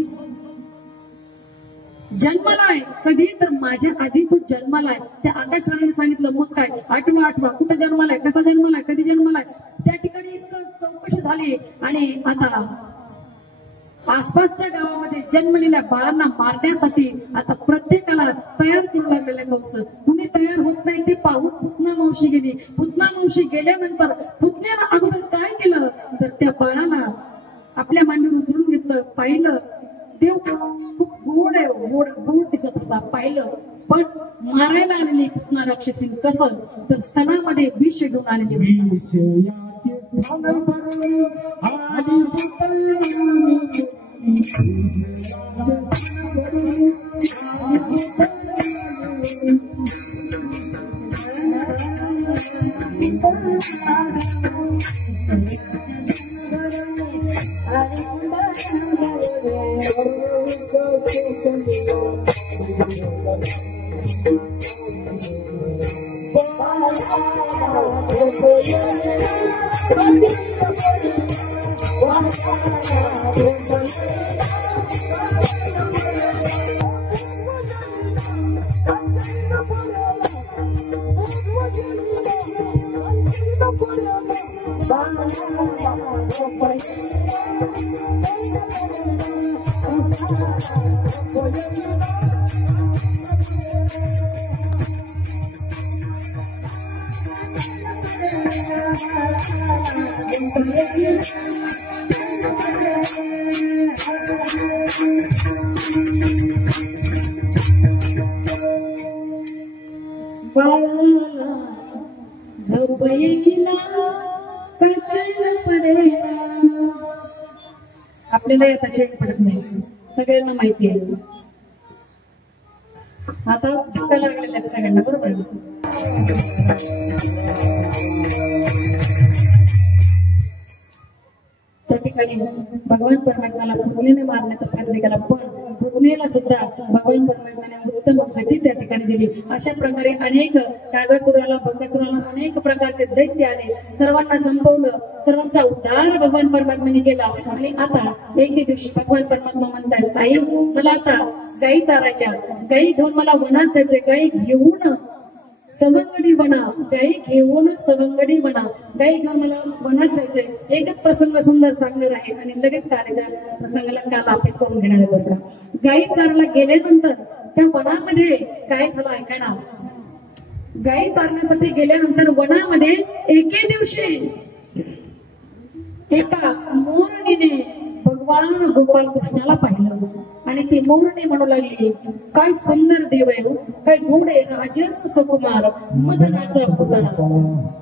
जन्माला आहे कधी, तर माझ्या आधी तू जन्माला आहे. त्या आकाशवाणीने सांगितलं. मग काय, आठवा कुठे जन्माला आहे, कसा जन्माला आहे, कधी जन्माला आहे. त्या ठिकाणी इतकं चौकशी झाली आणि आता आसपासच्या गावामध्ये जन्मलेल्या बाळांना मारण्यासाठी आता प्रत्येकाला तयार करू लागलेले कंस. कुणी तयार होत नाही ते पाहून पुतना मावशी गेली. पुतना मावशी गेल्यानंतर पुतण्यानं अगोदर काय केलं तर त्या बाळाला आपल्या मांडीवर उचलून घेतलं. पाहिलं देव खूप गोड आहे, गोड दिसत होता. पाहिलं पण मारायला आलेली पुतना राक्षसी कसं तर स्तनामध्ये विष घेऊन आलेली. आपल्याला आता चैन पडत नाही, सगळ्यांना माहिती आहे. आता धक्का लागलेला आहे सगळ्यांना, बरोबर. त्या ठिकाणी भगवान परमात्म्याला पुतणेने मारण्याचा प्रयत्न केला, पण पुतणेला सुद्धा भगवान परमात्म्याने उत्तम गती त्या ठिकाणी दिली. अशा प्रकारे अनेक कागसुराला बकासुराला अनेक प्रकारचे दैत्य आले, सर्वांना संपवलं, सर्वांचा उद्धार भगवान परमात्म्याने केला. आणि आता एके दिवशी भगवान परमात्मा म्हणतात, ताई मला आता गाई चारायच्या, गाई घेऊन मला वनात जायचे, गाई घेऊन सवंगडी बना, गाई घेऊन सवंगडी बना, गाई घेऊन मला वनात जायचंय. एकच प्रसंग सुंदर सांगणार आहे आणि लगेच कार्याच्या प्रसंगाला काल आपण करून घेणार आहे. बरं का, गाई चारला गेल्यानंतर त्या वनामध्ये काय झालं ऐका ना. गाई चारण्यासाठी गेल्यानंतर वनामध्ये एके दिवशी एका मोरणीने भगवान गोपाल कृष्णाला पाहिलं आणि ती मोरणी म्हणू लागली, काय सुंदर देव आहे, काय गोड आहे, राजस सुकुमार, मदनाचा पुतळा,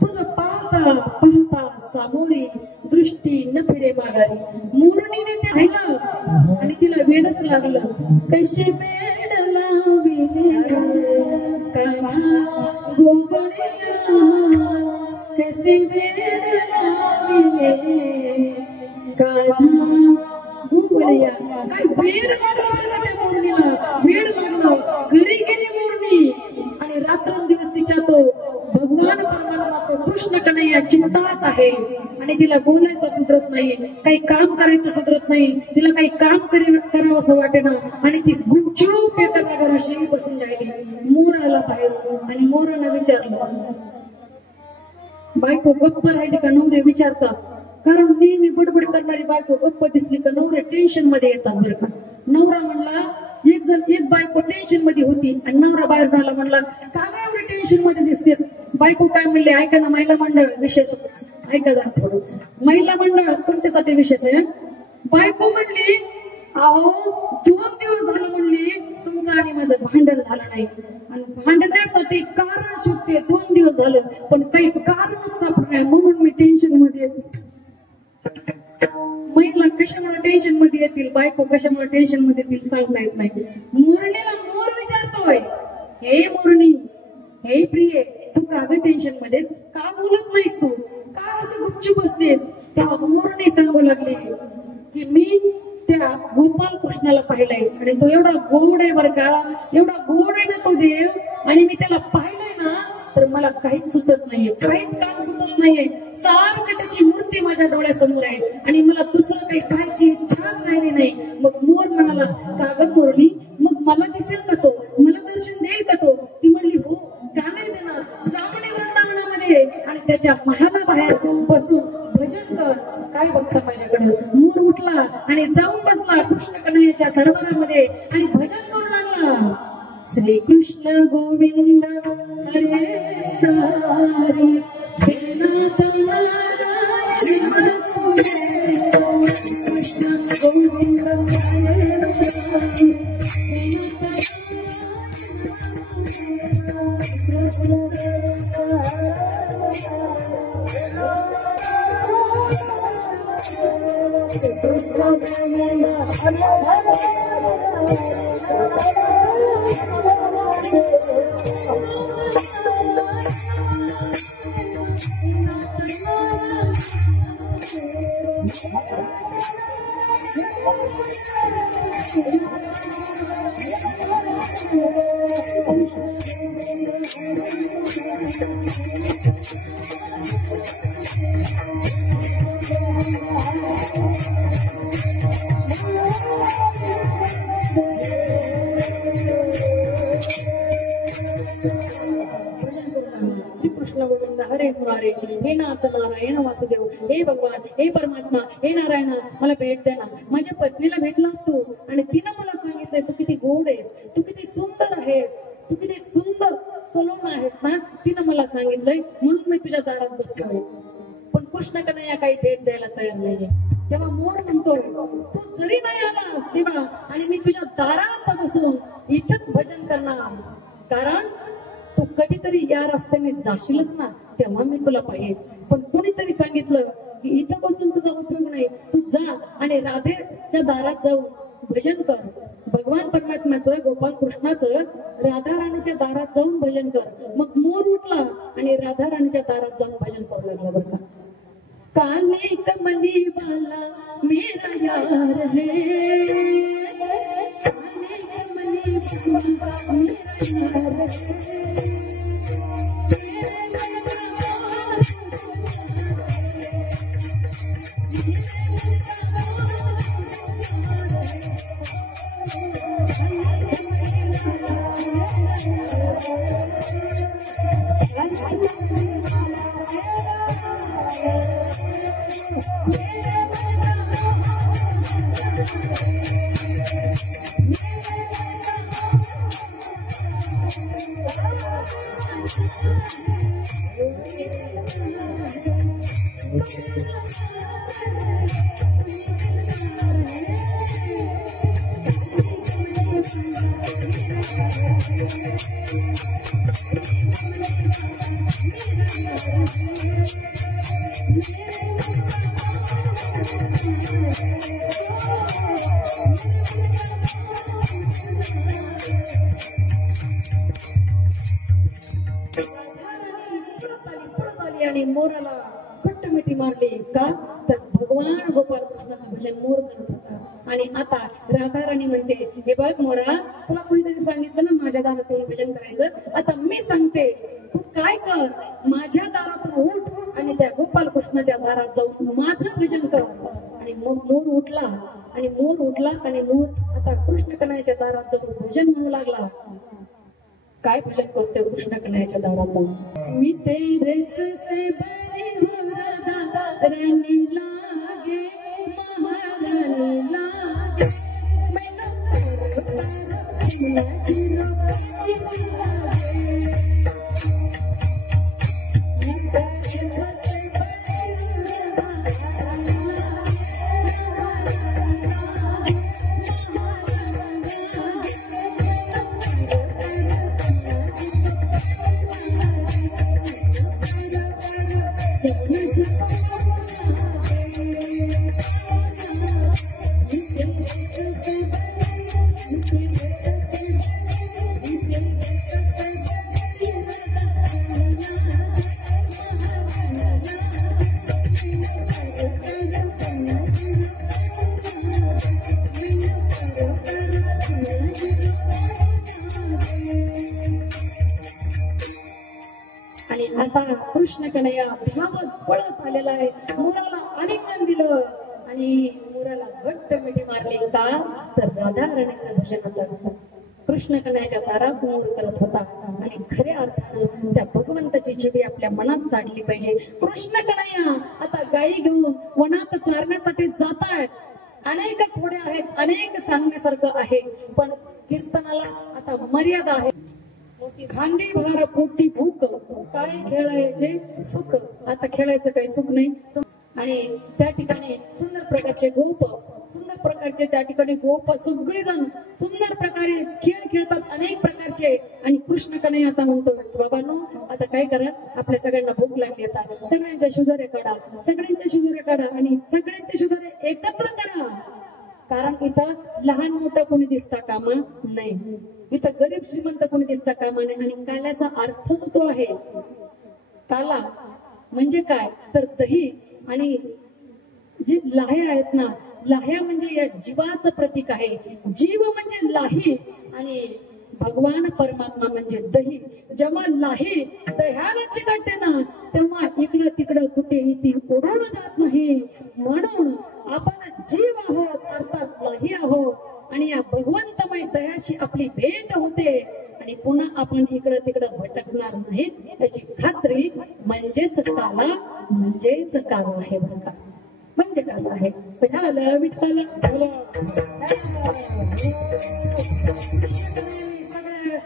तुझं पाहता पाहता सामोरी दृष्टी न फिरे माघारी. मोरणीने ते पाहिलं आणि तिला वेडच लागलं. कैसे वेड लाविले गोवळ्या, कैसे वेड लाविले काय वेड लागलं. घरी गेली मोरणी आणि रात्रंदिवस तिच्या तो भगवान परमात्मा तो कृष्ण कन्हैया चिंतात आहे आणि तिला बोलायचं सुधरत नाही, काही काम करायचं सुधरत नाही, तिला काही काम करावं असं वाटेना आणि ती गुपचूप एका जागेवर अशी बसून राहिली. मोर आला बाहेर आणि मोराला विचारलं, बायको गप्प राहिली का? नवरे विचारतात, कारण नेहमी बडबड करणारी बायको गप्प दिसली का नवरे टेन्शन मध्ये येतात. बरं का, नवरा म्हणला एक बायको टेन्शन मध्ये होती आणि नवरा बाहेर झाला, म्हणला का एवढे टेन्शन मध्ये दिसतेस? बायको काय म्हणले, ऐका ना महिला मंडळ विशेष ऐका जरा थोडं. महिला मंडळ तुमच्यासाठी विशेष आहे. बायको म्हणली, अहो 2 दिवस झालं म्हणली तुमचं आणि माझं भांडण झालं नाही, आणि भांडण्यासाठी कारण शोधते. 2 दिवस झालं पण काही कारणच सापडत नाही, म्हणून मी टेन्शन मध्ये येते. महिला कशामुळे टेन्शन मध्ये येतील, बायको कशामुळे टेन्शन मध्ये येतील सांगता येत नाही. मोरणीला मोर विचारतोय, हे मोरणी, हे प्रिये, तू का ग टेन्शन मध्ये, का बोलत नाहीस, तू का अशी गुपचूप बसतेस. तेव्हा मोरणी सांगू लागली की मी त्या गोपाल कृष्णाला पाहिलंय आणि तो एवढा गोड आहे बरं का, एवढा गोड आहे ना तो देव, आणि मी त्याला पाहिलंय ना तर मला काहीच सुचत नाहीये, काहीच काम सुचत नाहीये. सारखं त्याची मूर्ती माझ्या डोळ्यासमोर आहे आणि मला दुसरं काही पाहायची इच्छाच राहिली नाही. मग मोर म्हणाला, कागद मोरणी, मग मला दिसेल का तो, मला दर्शन देईल का तो. ती म्हणली, हो का नाही देणार, जामणी वृंदावनामध्ये आणि त्याच्या महालाबाहेर बसून भजन कर. काय बघता माझ्याकडे. मोर उठला आणि जाऊन बसला कृष्ण कन्हैयाच्या दरबारामध्ये आणि भजन करू लागला. श्री कृष्ण गोविंद हरे हरे, हे नाथ नारायण कृष्ण गोविंद हरे हरे, हे नाथ नारायण वासुदेव, हे भगवान, हे परमात्मा, हे नारायणा, मला भेट द्या ना. माझ्या पत्नीला भेटलास तू आणि तिनं मला सांगितलंय तू किती गोड आहेस, तू किती सुंदर आहेस, तू किती सुंदर सलोना आहेस ना, तिनं मला सांगितलंय म्हणून मी तुझ्या दारात बसलोय. पण कृष्ण कन्हैया काही भेट द्यायला तयार नाहीये. तेव्हा मोर म्हणतोय, तू जरी नाही आलास तेव्हा आणि मी तुझ्या दारात बसून इथंच भजन करणार, कारण तू कधीतरी या रस्त्याने जाशीलच ना तेव्हा मी तुला पाहिजे. पण कोणीतरी सांगितलं की इथं बसून तुझा उपयोग नाही, तू जा आणि राधेच्या दारात जाऊन भजन कर. भगवान परमात्म्याचं, गोपाल कृष्णाचं राधा राणीच्या दारात जाऊन भजन कर. मग मोर उठला आणि राधा राणीच्या दारात जाऊन भजन करू लागला बरं का. काले कमली वाला मेरा यार है, काले कमली वाला मेरा यार है, आणि मोराला खट्टमिठी मारली का तर भगवान गोपाल कृष्णाचं भजन मोर करत होता. आणि आता राधा राणी म्हणते, हे बघ मोरा, तुला कोणीतरी सांगितलं ना माझ्या दारातून भजन करायचं, आता मी सांगते तू काय कर, माझ्या दारातून उठ आणि त्या गोपाल कृष्णाच्या दारात जाऊन माझं भजन कर. आणि मग मोर उठला आणि मोर आता कृष्ण कन्हैयाच्या दारात जाऊन भजन म्हणू लागला. काय भजन करते कृष्ण कन्हैयाच्या दारात जाऊन, मी तेरे से बड़ी हूँ राधा रानी लागे, महारानी लागे, मैं आणि आता कृष्ण कन्हैया धावत पळत आलेला आहे, मुलाला आलिंगन दिलं आणि मुलाला घट्ट मिठी मारली का तर राधा राणीचं भजन होतं. कृष्ण कन्हैयाच्या दारात मोर करत होता आणि खऱ्या अर्थानं त्या भगवंताची छबी आपल्या मनात जाडली पाहिजे. कृष्ण कन्हैया आता गायी घेऊन वनात चारण्यासाठी जात आहेत. अनेक थोडे आहेत, अनेक सांगण्यासारखं आहे, पण कीर्तनाला आता मर्यादा आहे. खांदी भार पोटी भूक, काय खेळायचे सुख, आता खेळायचं काही सुख नाही. आणि त्या ठिकाणी सुंदर प्रकारचे गोप, सुंदर प्रकारचे त्या ठिकाणी गोप सगळेजण सुंदर प्रकारे खेळ खेळतात, अनेक प्रकारचे. आणि कृष्ण कन्हैया आता म्हणतो, बाबांनो आता काय करा, आपल्या सगळ्यांना भूक लागली, आता सगळ्यांच्या शुगरे काढा, सगळ्यांच्या शुगरे काढा आणि सगळ्यांचे शुगरे एकत्र करा. कारण इथं लहान मोठं कोणी दिसता कामा नाही, इथं गरीब श्रीमंत कोणी दिसता कामा नाही. आणि काल्याचा अर्थच तो आहे. काला म्हणजे काय तर दही, आणि जे लाह्या आहेत ना, लाह्या म्हणजे या जीवाचं प्रतीक आहे. जीव म्हणजे लाही आणि भगवान परमात्मा म्हणजे दही. जेव्हा लाही दह्याला चिकटते ना, तेव्हा इकडं तिकडं कुठेही ती उडवलं जात नाही. म्हणून आपण जीव आहोत अर्थात लाही आहोत, आणि या भगवंतमय दह्याशी आपली भेट होते आणि पुन्हा आपण इकडं तिकडं भटकणार नाहीत याची खात्री म्हणजेच काला, म्हणजेच काला आहे. बरं का, म्हणजे काला आहे. विठाला विठाला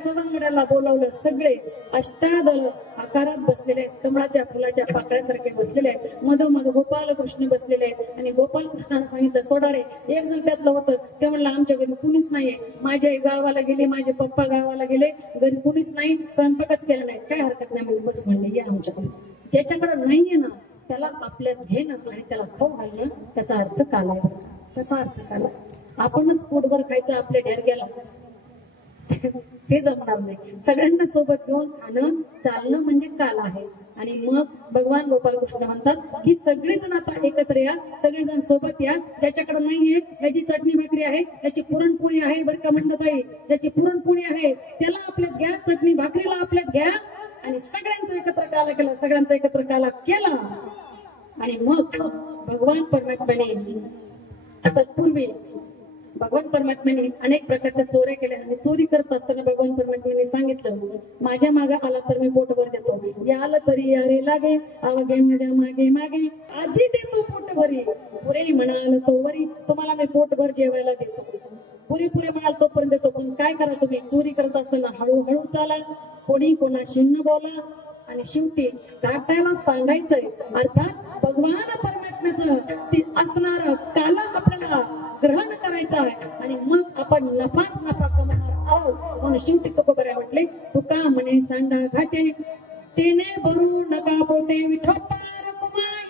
सवंगड्याला बोलावलं. सगळे अष्टादल आकारात बसलेले आहेत, कमळाच्या फुलाच्या पाकळ्यासारखे बसलेले आहेत. मधोमध गोपाल कृष्ण बसलेले आहेत आणि गोपाल कृष्णाने सांगितलं, सोडा रे. एक जण त्यातलं होतं, ते म्हणलं आमच्या घरी कुणीच नाहीये, माझी आई गावाला गेली, माझे पप्पा गावाला गेले, घरी कुणीच नाही, स्वयंपाकच केला नाही. काय हरकत नाही म्हणजे बस म्हणले, या आमच्याकडे. ज्याच्याकडे नाहीये ना त्याला आपल्यात घेणं आणि त्याला खाऊ घालणं, त्याचा अर्थ काला आहे. त्याचा अर्थ काला. आपणच पोटभर खायचं आपल्या ढेरग्याला, हे जमणार नाही. सगळ्यांना सोबत घेऊन खाणं चालणं म्हणजे काला आहे. आणि मग भगवान गोपाल कृष्ण म्हणतात की सगळेजण आता एकत्र या, सगळेजण सोबत या. ज्याच्याकडे नाहीये याची चटणी भाकरी आहे, याची पुरणपोळी आहे, बरं का मंडपाई, याची पुरणपोळी आहे, त्याला आपल्यात घ्या, चटणी भाकरीला आपल्यात घ्या. आणि सगळ्यांचं एकत्र काला केला, सगळ्यांचा एकत्र काला केला. आणि मग भगवान परमात्म्याने तत्पूर्वी भगवान परमात्म्याने अनेक प्रकारच्या चोऱ्या केल्या आणि चोरी करत असताना भगवान परमात्म्याने सांगितलं, माझ्या मागे आला तर मी पोटभर देतो, याला तरी यारे लागे, अवघे माझ्या मागे मागे, आजी देतो पोटभरी, पुरे म्हणाल तो वरी, तुम्हाला मी पोटभर जेवायला देतो, पुरे म्हणाल तोपर्यंत देतो. पण काय करा तुम्ही, चोरी करत असताना हळूहळू चाला, कोणी कोणाशी न बोला, आणि शेवटी गाठायला सांगायचंय. अर्थात भगवान परमात्म्याचं ते असणार काला आपल्याला ग्रहण करायचं आहे आणि मग आपण नफाच नफा कमवणार आहोत. म्हणून शेवटी तुकोबऱ्या म्हटले, तुका म्हणे सांडा घाटे, तेने भरू नका पोटे विठोपार कुमाई.